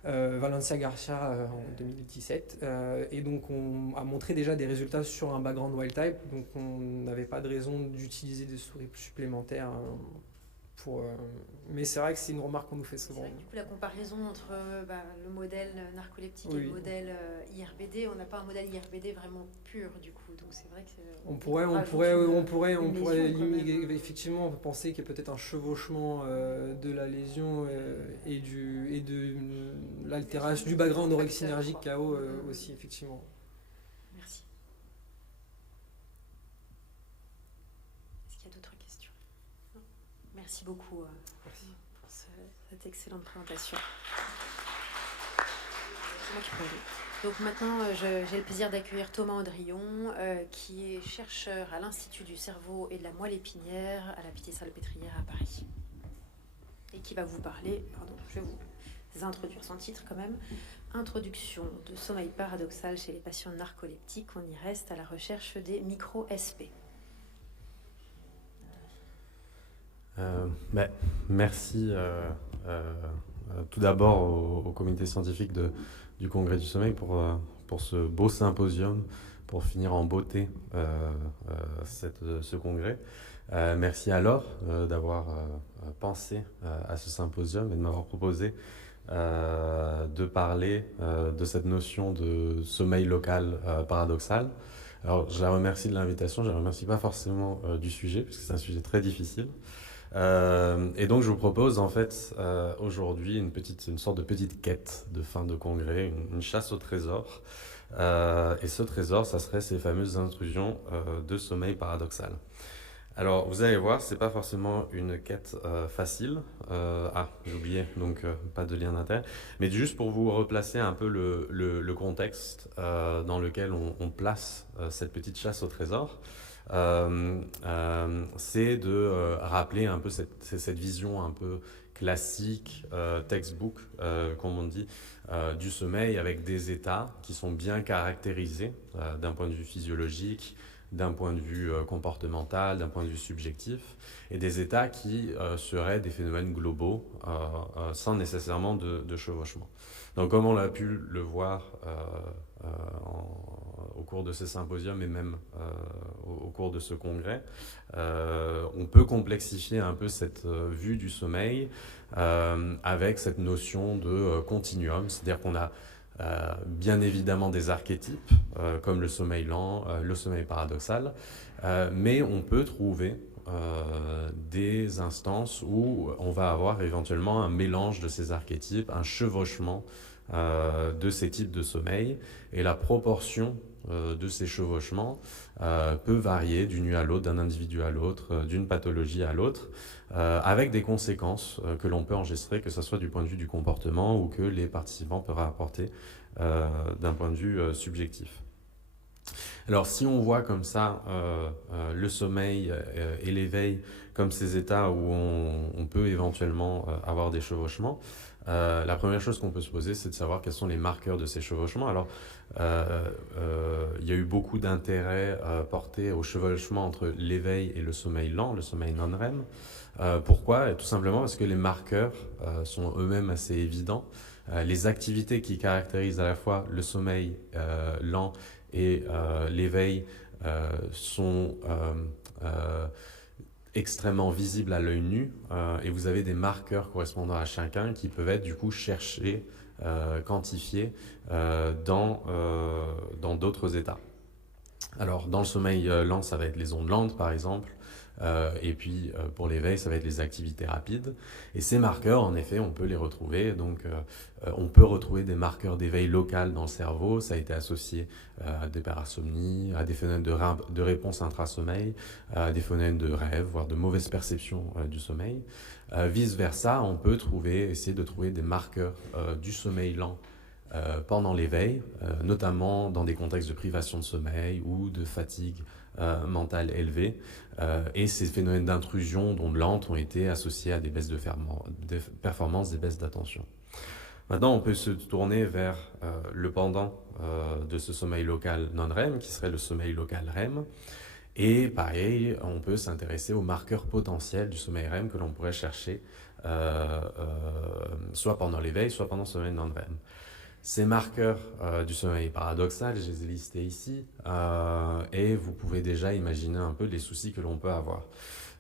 Valencia Garcia en 2017, et donc on a montré déjà des résultats sur un background wild type, donc on n'avait pas de raison d'utiliser des souris supplémentaires mais c'est vrai que c'est une remarque qu'on nous fait souvent. C'est vrai que du coup la comparaison entre le modèle narcoleptique et le modèle IRBD, on n'a pas un modèle IRBD vraiment pur du coup, donc c'est vrai que on pourrait effectivement penser qu'il y a peut-être un chevauchement de la lésion et de l'altération du background orexinergique KO aussi effectivement. Merci. Est-ce qu'il y a d'autres questions? Non. Merci beaucoup pour cette excellente présentation. C'est moi qui prends. Donc maintenant, j'ai le plaisir d'accueillir Thomas Andrion, qui est chercheur à l'Institut du cerveau et de la moelle épinière à la Pitié-Salpêtrière à Paris. Et qui va vous parler, je vais vous introduire son titre quand même, Introduction de sommeil paradoxal chez les patients narcoleptiques, on y reste à la recherche des micro-SP. Merci tout d'abord au comité scientifique du Congrès du sommeil pour ce beau symposium, pour finir en beauté ce congrès. Merci à Laure d'avoir pensé à ce symposium et de m'avoir proposé de parler de cette notion de sommeil local paradoxal. Alors je la remercie de l'invitation, je ne la remercie pas forcément du sujet, parce que c'est un sujet très difficile. Et donc je vous propose en fait aujourd'hui une sorte de petite quête de fin de congrès, une chasse au trésor. Et ce trésor, ça serait ces fameuses intrusions de sommeil paradoxal. Alors vous allez voir, c'est pas forcément une quête facile. J'ai oublié, donc pas de lien d'intérêt. Mais juste pour vous replacer un peu le contexte dans lequel on place cette petite chasse au trésor. C'est de rappeler un peu cette vision un peu classique, textbook, comme on dit, du sommeil avec des états qui sont bien caractérisés d'un point de vue physiologique, d'un point de vue comportemental, d'un point de vue subjectif, et des états qui seraient des phénomènes globaux sans nécessairement de chevauchement. Donc comme on a pu le voir au cours de ces symposiums et même au cours de ce congrès, on peut complexifier un peu cette vue du sommeil avec cette notion de continuum, c'est-à-dire qu'on a bien évidemment des archétypes comme le sommeil lent, le sommeil paradoxal, mais on peut trouver des instances où on va avoir éventuellement un mélange de ces archétypes, un chevauchement de ces types de sommeil, et la proportion de ces chevauchements peut varier d'une nuit à l'autre, d'un individu à l'autre, d'une pathologie à l'autre, avec des conséquences que l'on peut enregistrer, que ce soit du point de vue du comportement ou que les participants peuvent apporter d'un point de vue subjectif. Alors si on voit comme ça le sommeil et l'éveil comme ces états où on peut éventuellement avoir des chevauchements, la première chose qu'on peut se poser, c'est de savoir quels sont les marqueurs de ces chevauchements. Alors, il y a eu beaucoup d'intérêt porté au chevauchement entre l'éveil et le sommeil lent, le sommeil non-REM. Pourquoi ? Tout simplement parce que les marqueurs sont eux-mêmes assez évidents. Les activités qui caractérisent à la fois le sommeil lent et l'éveil sont extrêmement visibles à l'œil nu et vous avez des marqueurs correspondant à chacun qui peuvent être du coup cherchés, quantifiés dans d'autres états. Alors dans le sommeil lent, ça va être les ondes lentes par exemple, et puis pour l'éveil, ça va être les activités rapides. Et ces marqueurs, en effet, on peut les retrouver. Donc on peut retrouver des marqueurs d'éveil local dans le cerveau. Ça a été associé à des parasomnies, à des phénomènes de réponse intrasommeil, à des phénomènes de rêve, voire de mauvaise perception du sommeil. Vice-versa, on peut essayer de trouver des marqueurs du sommeil lent pendant l'éveil, notamment dans des contextes de privation de sommeil ou de fatigue mentale élevée. Et ces phénomènes d'intrusion d'ondes lentes ont été associés à des baisses de performance, des baisses d'attention. Maintenant, on peut se tourner vers le pendant de ce sommeil local non-REM, qui serait le sommeil local REM. Et pareil, on peut s'intéresser aux marqueurs potentiels du sommeil REM que l'on pourrait chercher soit pendant l'éveil, soit pendant le sommeil non-REM. Ces marqueurs du sommeil paradoxal, je les ai listés ici, et vous pouvez déjà imaginer un peu les soucis que l'on peut avoir.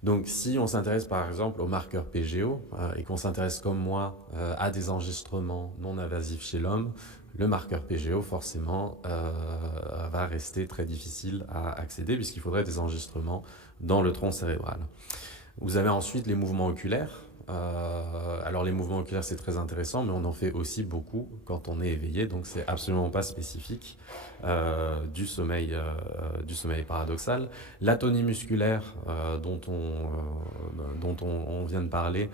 Donc si on s'intéresse par exemple aux marqueurs PGO, et qu'on s'intéresse comme moi à des enregistrements non invasifs chez l'homme, le marqueur PGO forcément va rester très difficile à accéder puisqu'il faudrait des enregistrements dans le tronc cérébral. Vous avez ensuite les mouvements oculaires. Alors les mouvements oculaires c'est très intéressant, mais on en fait aussi beaucoup quand on est éveillé, donc c'est absolument pas spécifique du sommeil paradoxal. L'atonie musculaire dont on vient de parler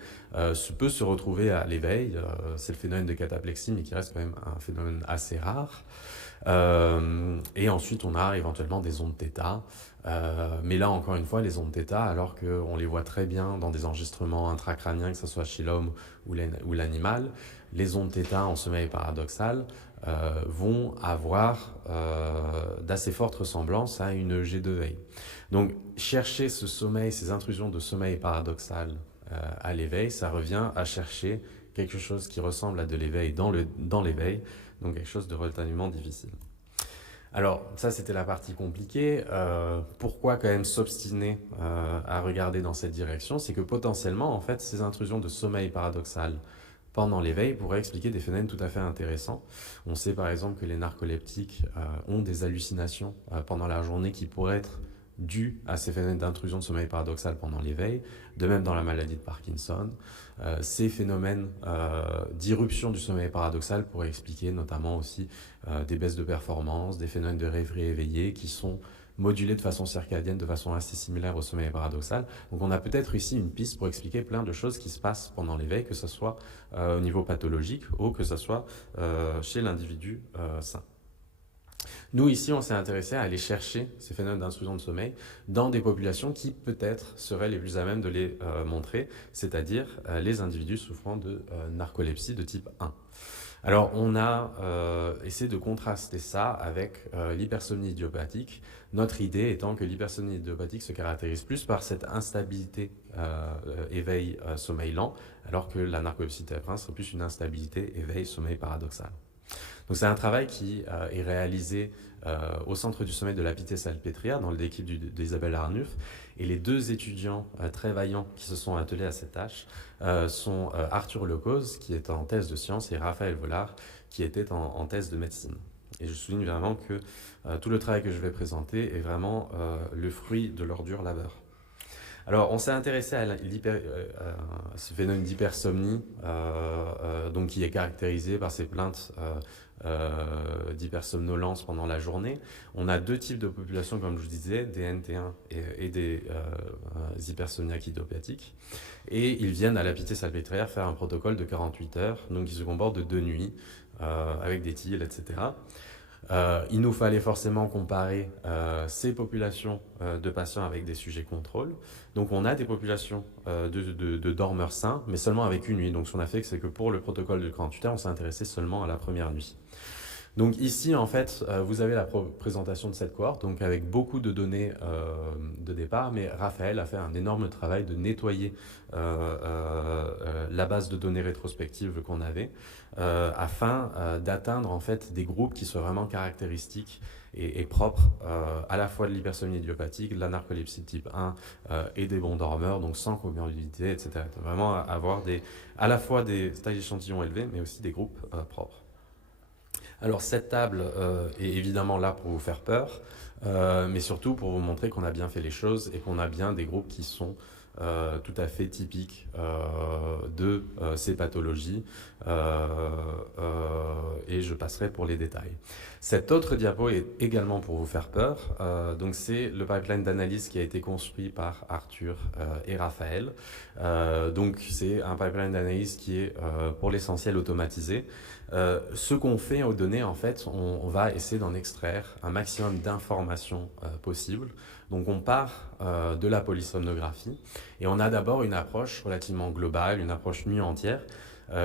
peut se retrouver à l'éveil, c'est le phénomène de cataplexie, mais qui reste quand même un phénomène assez rare. Et ensuite on a éventuellement des ondes θ. Mais là, encore une fois, les ondes θ, alors qu'on les voit très bien dans des enregistrements intracrâniens, que ce soit chez l'homme ou l'animal, les ondes θ en sommeil paradoxal vont avoir d'assez fortes ressemblances à une EEG de veille. Donc, chercher ce sommeil, ces intrusions de sommeil paradoxal à l'éveil, ça revient à chercher quelque chose qui ressemble à de l'éveil dans l'éveil, donc quelque chose de relativement difficile. Alors, ça, c'était la partie compliquée. Pourquoi quand même s'obstiner à regarder dans cette direction ? C'est que potentiellement, en fait, ces intrusions de sommeil paradoxal pendant l'éveil pourraient expliquer des phénomènes tout à fait intéressants. On sait par exemple que les narcoleptiques ont des hallucinations pendant la journée qui pourraient être dues à ces phénomènes d'intrusion de sommeil paradoxal pendant l'éveil, de même dans la maladie de Parkinson. Ces phénomènes d'irruption du sommeil paradoxal pourraient expliquer notamment aussi des baisses de performance, des phénomènes de rêverie éveillée qui sont modulés de façon circadienne, de façon assez similaire au sommeil paradoxal. Donc on a peut-être ici une piste pour expliquer plein de choses qui se passent pendant l'éveil, que ce soit au niveau pathologique ou que ce soit chez l'individu sain. Nous, ici, on s'est intéressé à aller chercher ces phénomènes d'intrusion de sommeil dans des populations qui, peut-être, seraient les plus à même de les montrer, c'est-à-dire les individus souffrant de narcolepsie de type 1. Alors, on a essayé de contraster ça avec l'hypersomnie idiopathique, notre idée étant que l'hypersomnie idiopathique se caractérise plus par cette instabilité éveil-sommeil lent, alors que la narcolepsie type 1 serait plus une instabilité éveil-sommeil paradoxal. Donc c'est un travail qui est réalisé au Centre du sommeil de la Pitié-Salpêtrière dans l'équipe d'Isabelle Arnulf. Et les deux étudiants très vaillants qui se sont attelés à cette tâche sont Arthur Lecoz, qui est en thèse de sciences, et Raphaël Vollard, qui était en thèse de médecine. Et je souligne vraiment que tout le travail que je vais présenter est vraiment le fruit de leur dur labeur. Alors, on s'est intéressé à ce phénomène d'hypersomnie, donc qui est caractérisé par ces plaintes d'hypersomnolence pendant la journée. On a deux types de populations, comme je vous disais, des NT1 et des hypersomniaques idiopathiques. Et ils viennent à la Pitié-Salpêtrière faire un protocole de 48 heures, donc qui se comporte de 2 nuits, avec des TIL, etc. Il nous fallait forcément comparer ces populations de patients avec des sujets contrôle. Donc on a des populations de dormeurs sains, mais seulement avec une nuit. Donc ce qu'on a fait, c'est que pour le protocole de 48 heures, on s'est intéressé seulement à la première nuit. Donc ici, en fait, vous avez la présentation de cette cohorte, donc avec beaucoup de données de départ, mais Raphaël a fait un énorme travail de nettoyer la base de données rétrospectives qu'on avait, afin d'atteindre en fait des groupes qui soient vraiment caractéristiques et propres à la fois de l'hypersomnie idiopathique, de la narcolepsie type 1 et des bons dormeurs, donc sans comorbidité, etc. Vraiment avoir à la fois des tailles d'échantillons élevées, mais aussi des groupes propres. Alors cette table est évidemment là pour vous faire peur, mais surtout pour vous montrer qu'on a bien fait les choses et qu'on a bien des groupes qui sont tout à fait typiques de ces pathologies, et je passerai pour les détails. Cette autre diapo est également pour vous faire peur, donc c'est le pipeline d'analyse qui a été construit par Arthur et Raphaël. Donc c'est un pipeline d'analyse qui est pour l'essentiel automatisé. Ce qu'on fait aux données, en fait, on va essayer d'en extraire un maximum d'informations possibles. Donc on part de la polysomnographie et on a d'abord une approche relativement globale, une approche nuit entière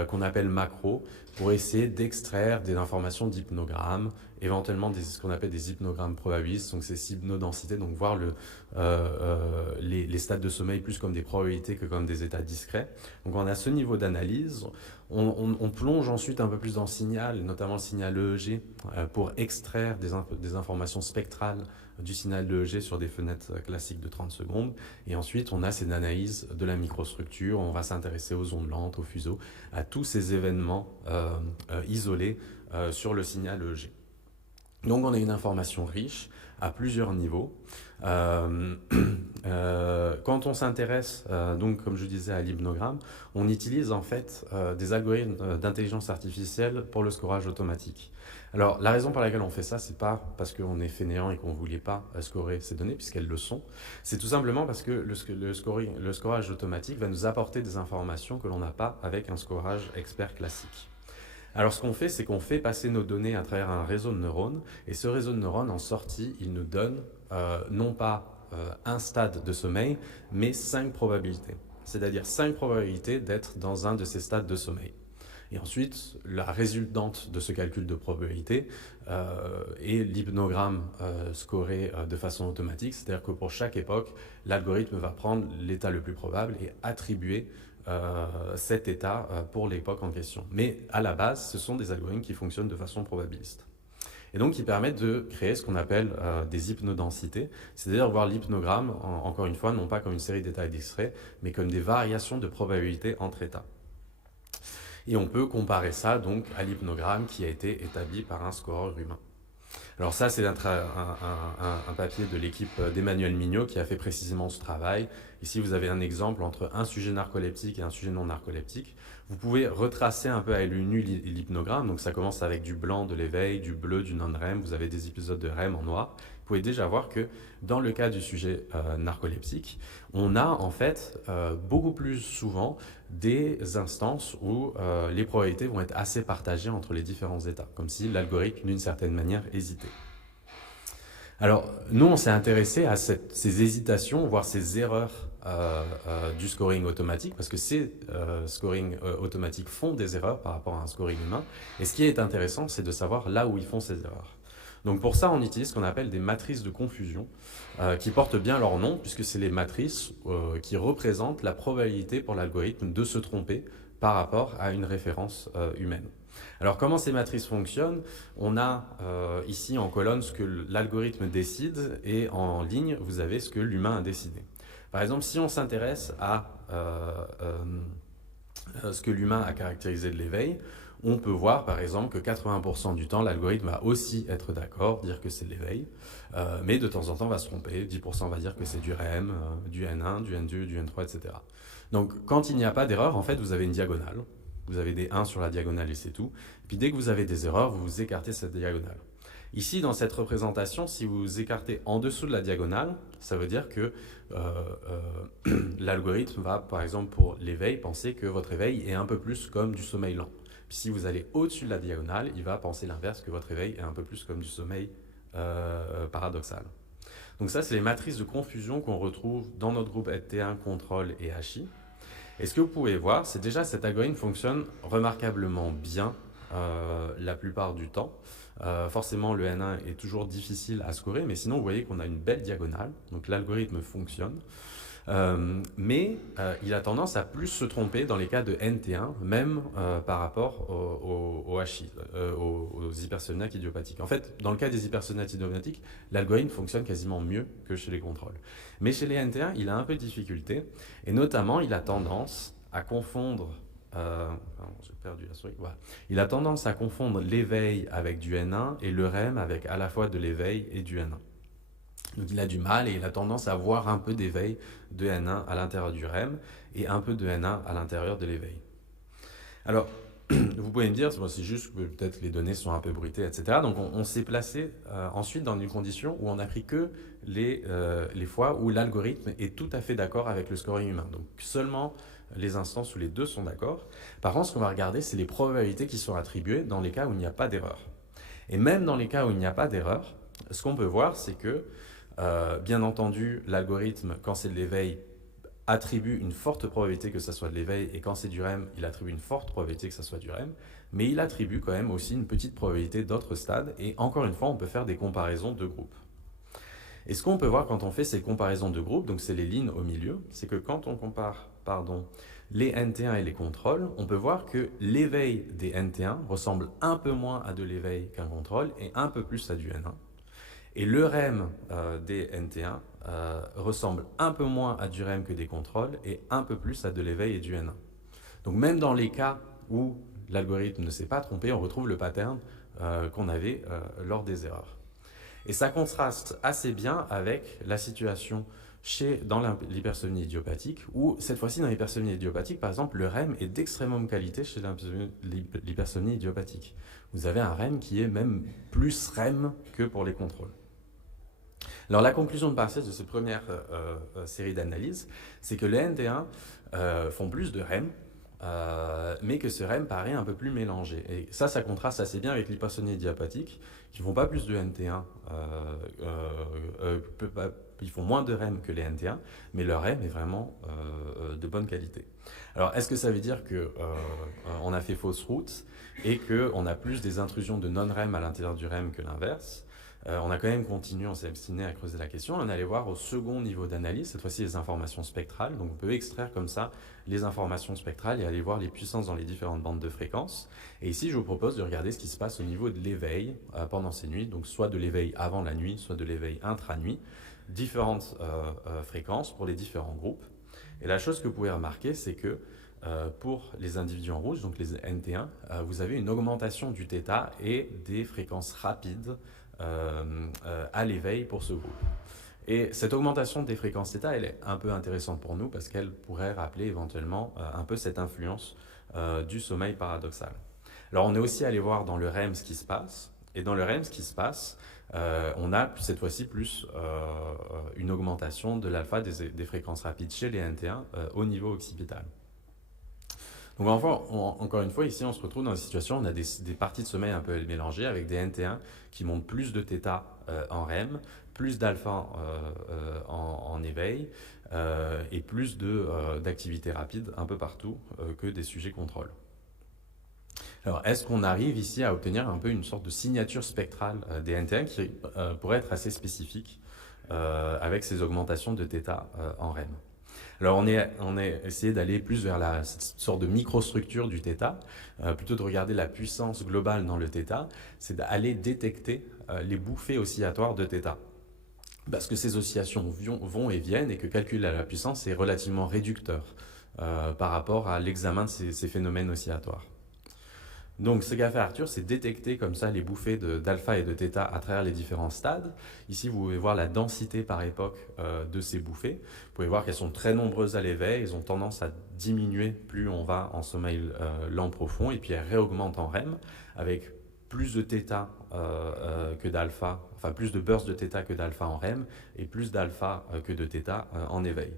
qu'on appelle macro, pour essayer d'extraire des informations d'hypnogrammes, éventuellement ce qu'on appelle des hypnogrammes probabilistes, donc ces hypnodensités, donc voir les stades de sommeil plus comme des probabilités que comme des états discrets. Donc on a ce niveau d'analyse. On plonge ensuite un peu plus dans le signal, notamment le signal EEG, pour extraire des informations spectrales du signal EEG sur des fenêtres classiques de 30 secondes. Et ensuite, on a cette analyse de la microstructure. On va s'intéresser aux ondes lentes, aux fuseaux, à tous ces événements isolés sur le signal EEG. Donc, on a une information riche à plusieurs niveaux. Quand on s'intéresse, donc comme je disais, à l'hypnogramme, on utilise en fait des algorithmes d'intelligence artificielle pour le scorage automatique. Alors la raison pour laquelle on fait ça, c'est pas parce qu'on est fainéant et qu'on voulait pas scorer ces données, puisqu'elles le sont. C'est tout simplement parce que le scorage automatique va nous apporter des informations que l'on n'a pas avec un scorage expert classique. Alors ce qu'on fait, c'est qu'on fait passer nos données à travers un réseau de neurones, et ce réseau de neurones, en sortie, il nous donne non pas un stade de sommeil, mais 5 probabilités. C'est-à-dire 5 probabilités d'être dans un de ces stades de sommeil. Et ensuite, la résultante de ce calcul de probabilité est l'hypnogramme scoré de façon automatique, c'est-à-dire que pour chaque époque, l'algorithme va prendre l'état le plus probable et attribuer cet état pour l'époque en question. Mais à la base, ce sont des algorithmes qui fonctionnent de façon probabiliste. Et donc qui permettent de créer ce qu'on appelle des hypnodensités, c'est-à-dire voir l'hypnogramme, encore une fois, non pas comme une série d'états discrets, mais comme des variations de probabilité entre états. Et on peut comparer ça donc à l'hypnogramme qui a été établi par un scoreur humain. Alors ça, c'est un papier de l'équipe d'Emmanuel Mignot qui a fait précisément ce travail. Ici, vous avez un exemple entre un sujet narcoleptique et un sujet non narcoleptique. Vous pouvez retracer un peu à l'œil nu l'hypnogramme. Donc ça commence avec du blanc de l'éveil, du bleu du non-REM. Vous avez des épisodes de REM en noir. Vous pouvez déjà voir que dans le cas du sujet narcoleptique, on a en fait beaucoup plus souvent des instances où les probabilités vont être assez partagées entre les différents états, comme si l'algorithme, d'une certaine manière, hésitait. Alors, nous, on s'est intéressé à ces hésitations, voire ces erreurs du scoring automatique, parce que ces scoring automatiques font des erreurs par rapport à un scoring humain. Et ce qui est intéressant, c'est de savoir là où ils font ces erreurs. Donc pour ça, on utilise ce qu'on appelle des matrices de confusion, qui portent bien leur nom, puisque c'est les matrices qui représentent la probabilité pour l'algorithme de se tromper par rapport à une référence humaine. Alors comment ces matrices fonctionnent? On a ici en colonne ce que l'algorithme décide, et en ligne, vous avez ce que l'humain a décidé. Par exemple, si on s'intéresse à ce que l'humain a caractérisé de l'éveil, on peut voir par exemple que 80% du temps, l'algorithme va aussi être d'accord, dire que c'est l'éveil, mais de temps en temps va se tromper, 10% va dire que c'est du REM, du N1, du N2, du N3, etc. Donc quand il n'y a pas d'erreur, en fait, vous avez une diagonale. Vous avez des 1 sur la diagonale et c'est tout. Puis dès que vous avez des erreurs, vous écartez cette diagonale. Ici, dans cette représentation, si vous écartez en dessous de la diagonale, ça veut dire que l'algorithme va, par exemple pour l'éveil, penser que votre éveil est un peu plus comme du sommeil lent. Puis si vous allez au-dessus de la diagonale, il va penser l'inverse, que votre éveil est un peu plus comme du sommeil paradoxal. Donc ça, c'est les matrices de confusion qu'on retrouve dans notre groupe EdT1, contrôle et HI. Et ce que vous pouvez voir, c'est déjà cet algorithme fonctionne remarquablement bien la plupart du temps. Forcément, le N1 est toujours difficile à scorer, mais sinon, vous voyez qu'on a une belle diagonale. Donc l'algorithme fonctionne. Mais il a tendance à plus se tromper dans les cas de NT1, même par rapport au HI, aux hypersomniaques idiopathiques. En fait, dans le cas des hypersomniaques idiopathiques, l'algorithme fonctionne quasiment mieux que chez les contrôles. Mais chez les NT1, il a un peu de difficulté, et notamment, il a tendance à confondre... j'ai perdu la souris. Voilà. Il a tendance à confondre l'éveil avec du N1 et le REM avec à la fois de l'éveil et du N1. Donc il a du mal et il a tendance à avoir un peu d'éveil de N1 à l'intérieur du REM et un peu de N1 à l'intérieur de l'éveil. Alors, vous pouvez me dire, c'est juste que peut-être les données sont un peu bruitées, etc. Donc on s'est placé ensuite dans une condition où on n'a pris que les fois où l'algorithme est tout à fait d'accord avec le scoring humain. Donc seulement les instances où les deux sont d'accord. Par contre, ce qu'on va regarder, c'est les probabilités qui sont attribuées dans les cas où il n'y a pas d'erreur. Et même dans les cas où il n'y a pas d'erreur, ce qu'on peut voir, c'est que bien entendu, l'algorithme, quand c'est de l'éveil, attribue une forte probabilité que ça soit de l'éveil, et quand c'est du REM, il attribue une forte probabilité que ça soit du REM, mais il attribue quand même aussi une petite probabilité d'autres stades, et encore une fois, on peut faire des comparaisons de groupes. Et ce qu'on peut voir quand on fait ces comparaisons de groupes, donc c'est les lignes au milieu, c'est que quand on compare les NT1 et les contrôles, on peut voir que l'éveil des NT1 ressemble un peu moins à de l'éveil qu'un contrôle, et un peu plus à du N1. Et le REM des NT1 ressemble un peu moins à du REM que des contrôles et un peu plus à de l'éveil et du N1. Donc même dans les cas où l'algorithme ne s'est pas trompé, on retrouve le pattern qu'on avait lors des erreurs. Et ça contraste assez bien avec la situation dans l'hypersomnie idiopathique, où cette fois-ci dans l'hypersomnie idiopathique, par exemple, le REM est d'extrêmement qualité chez l'hypersomnie idiopathique. Vous avez un REM qui est même plus REM que pour les contrôles. Alors la conclusion de Parcels de cette première série d'analyses, c'est que les NT1 font plus de REM, mais que ce REM paraît un peu plus mélangé. Et ça contraste assez bien avec l'hypersomnie idiopathique, qui ne font pas plus de NT1, ils font moins de REM que les NT1, mais leur REM est vraiment de bonne qualité. Alors est-ce que ça veut dire qu'on a fait fausse route et qu'on a plus des intrusions de non-REM à l'intérieur du REM que l'inverse? On a quand même continué, on s'est obstiné à creuser la question. On allait voir au second niveau d'analyse, cette fois-ci les informations spectrales. Donc on peut extraire comme ça les informations spectrales et aller voir les puissances dans les différentes bandes de fréquences. Et ici, je vous propose de regarder ce qui se passe au niveau de l'éveil pendant ces nuits. Donc soit de l'éveil avant la nuit, soit de l'éveil intra-nuit. Différentes fréquences pour les différents groupes. Et la chose que vous pouvez remarquer, c'est que pour les individus en rouge, donc les NT1, vous avez une augmentation du θ et des fréquences rapides à l'éveil pour ce groupe. Et cette augmentation des fréquences θ, elle est un peu intéressante pour nous parce qu'elle pourrait rappeler éventuellement un peu cette influence du sommeil paradoxal. Alors on est aussi allé voir dans le REM ce qui se passe, et dans le REM ce qui se passe, on a cette fois-ci plus une augmentation de l'alpha des fréquences rapides chez les NT1 au niveau occipital. Donc encore une fois, ici on se retrouve dans une situation où on a des parties de sommeil un peu mélangées avec des NT1 qui montent plus de θ en REM, plus d'alpha en éveil et plus d'activité rapide un peu partout que des sujets contrôle. Alors, est-ce qu'on arrive ici à obtenir un peu une sorte de signature spectrale des NT1 qui pourrait être assez spécifique avec ces augmentations de θ en REM? Alors, on est essayé d'aller plus vers cette sorte de microstructure du θ, plutôt de regarder la puissance globale dans le θ, c'est d'aller détecter les bouffées oscillatoires de θ. Parce que ces oscillations vont et viennent et que calculer la puissance est relativement réducteur par rapport à l'examen de ces phénomènes oscillatoires. Donc ce qu'a fait Arthur, c'est détecter comme ça les bouffées d'alpha et de θ à travers les différents stades. Ici, vous pouvez voir la densité par époque de ces bouffées. Vous pouvez voir qu'elles sont très nombreuses à l'éveil. Elles ont tendance à diminuer plus on va en sommeil lent profond. Et puis elles réaugmentent en REM avec plus de θ que d'alpha, enfin plus de bursts de θ que d'alpha en REM et plus d'alpha que de θ en éveil.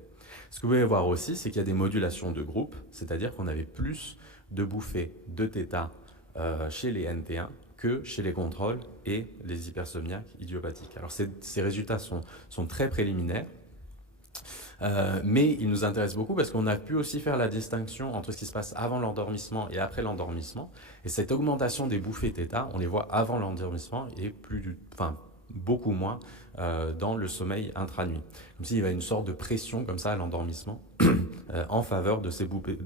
Ce que vous pouvez voir aussi, c'est qu'il y a des modulations de groupe, c'est-à-dire qu'on avait plus de bouffées de θ chez les NT1 que chez les contrôles et les hypersomniaques idiopathiques. Alors ces résultats sont très préliminaires, mais ils nous intéressent beaucoup parce qu'on a pu aussi faire la distinction entre ce qui se passe avant l'endormissement et après l'endormissement. Et cette augmentation des bouffées θ, on les voit avant l'endormissement et beaucoup moins dans le sommeil intranuit. Comme s'il y avait une sorte de pression comme ça à l'endormissement en faveur de ces bouffées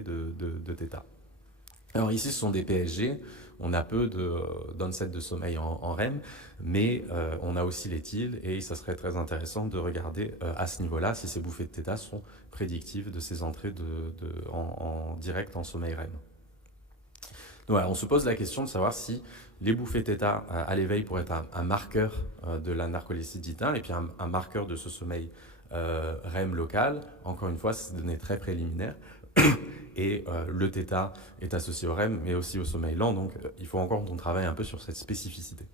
de θ. Alors ici, ce sont des PSG, on a peu d'onset de sommeil en REM, mais on a aussi l'éthyle et ça serait très intéressant de regarder à ce niveau-là si ces bouffées de θ sont prédictives de ces entrées en direct en sommeil REM. Donc voilà, on se pose la question de savoir si les bouffées θ à l'éveil pourraient être un marqueur de la narcolepsie et puis un marqueur de ce sommeil REM local. Encore une fois, c'est des données très préliminaires. Et le θ est associé au REM, mais aussi au sommeil lent, donc il faut encore qu'on travaille un peu sur cette spécificité.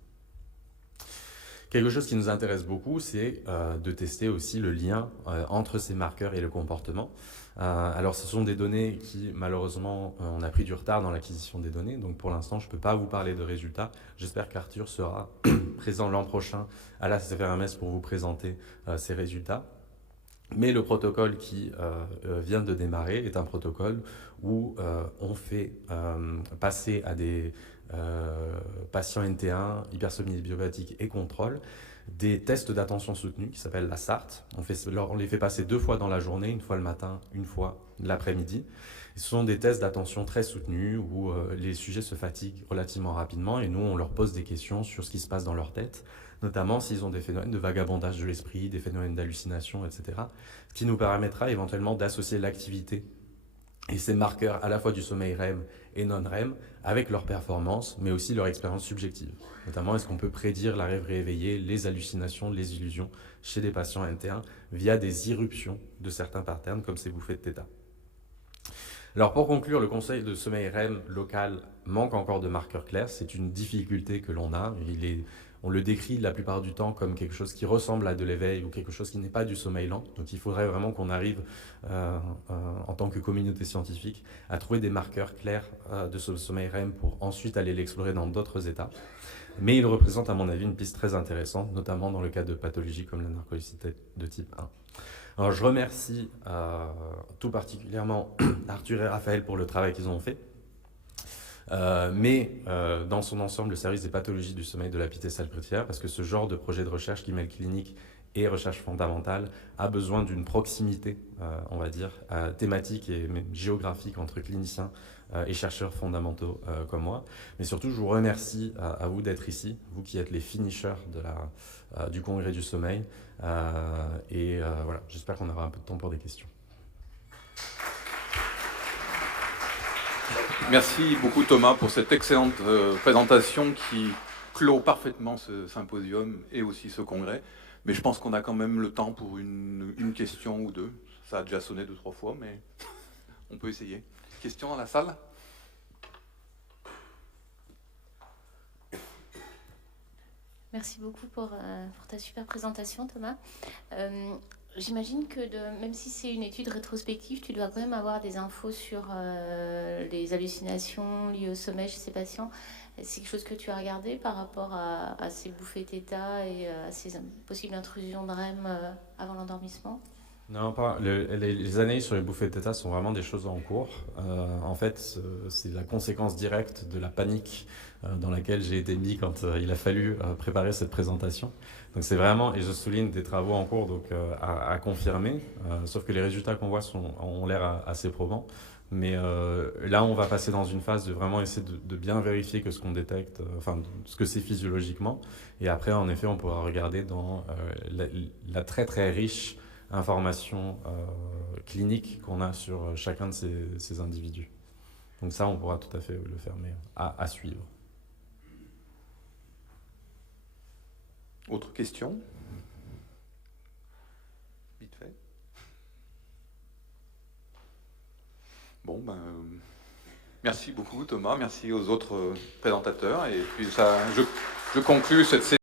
Quelque chose qui nous intéresse beaucoup, c'est de tester aussi le lien entre ces marqueurs et le comportement. Alors ce sont des données qui, malheureusement, on a pris du retard dans l'acquisition des données, donc pour l'instant, je ne peux pas vous parler de résultats. J'espère qu'Arthur sera présent l'an prochain à la CFRMS pour vous présenter ces résultats. Mais le protocole qui vient de démarrer est un protocole où on fait passer à des patients NT1, hypersomnie idiopathique et contrôle, des tests d'attention soutenue qui s'appellent la SART. On les fait passer 2 fois dans la journée, une fois le matin, une fois l'après-midi. Ce sont des tests d'attention très soutenus où les sujets se fatiguent relativement rapidement et nous, on leur pose des questions sur ce qui se passe dans leur tête, notamment s'ils ont des phénomènes de vagabondage de l'esprit, des phénomènes d'hallucination, etc. Ce qui nous permettra éventuellement d'associer l'activité et ces marqueurs à la fois du sommeil REM et non-REM avec leur performance, mais aussi leur expérience subjective. Notamment, est-ce qu'on peut prédire la rêverie éveillée, les hallucinations, les illusions chez des patients NT1 via des irruptions de certains patterns comme ces bouffées de θ. Alors pour conclure, le conseil de sommeil REM local manque encore de marqueurs clairs. C'est une difficulté que l'on a. On le décrit la plupart du temps comme quelque chose qui ressemble à de l'éveil ou quelque chose qui n'est pas du sommeil lent. Donc il faudrait vraiment qu'on arrive, en tant que communauté scientifique, à trouver des marqueurs clairs de ce sommeil REM pour ensuite aller l'explorer dans d'autres états. Mais il représente à mon avis une piste très intéressante, notamment dans le cas de pathologies comme la narcolepsie de type 1. Alors je remercie tout particulièrement Arthur et Raphaël pour le travail qu'ils ont fait. Mais dans son ensemble, le service des pathologies du sommeil de la Pitié-Salpêtrière, parce que ce genre de projet de recherche qui mêle clinique et recherche fondamentale a besoin d'une proximité, on va dire, thématique et même géographique entre cliniciens et chercheurs fondamentaux comme moi. Mais surtout, je vous remercie à vous d'être ici, vous qui êtes les finishers du Congrès du sommeil. Voilà, j'espère qu'on aura un peu de temps pour des questions. Merci beaucoup Thomas pour cette excellente présentation qui clôt parfaitement ce symposium et aussi ce congrès. Mais je pense qu'on a quand même le temps pour une question ou deux. Ça a déjà sonné 2-3 fois, mais on peut essayer. Question dans la salle ? Merci beaucoup pour ta super présentation, Thomas. J'imagine que même si c'est une étude rétrospective, tu dois quand même avoir des infos sur les hallucinations liées au sommeil chez ces patients. C'est quelque chose que tu as regardé par rapport à ces bouffées θ et à ces possibles intrusions de REM avant l'endormissement? Non, pas. Les analyses sur les bouffées de θ sont vraiment des choses en cours. En fait, c'est la conséquence directe de la panique dans laquelle j'ai été mis quand il a fallu préparer cette présentation. Donc c'est vraiment, et je souligne, des travaux en cours donc, à confirmer, sauf que les résultats qu'on voit ont l'air assez probants. Mais là, on va passer dans une phase de vraiment essayer de bien vérifier que ce qu'on détecte, enfin, ce que c'est physiologiquement. Et après, en effet, on pourra regarder dans la très très riche information clinique qu'on a sur chacun de ces individus. Donc ça, on pourra tout à fait le faire, mais à suivre. Autre question ? Vite fait. Bon, ben, merci beaucoup Thomas, merci aux autres présentateurs. Et puis ça, je conclus cette séance.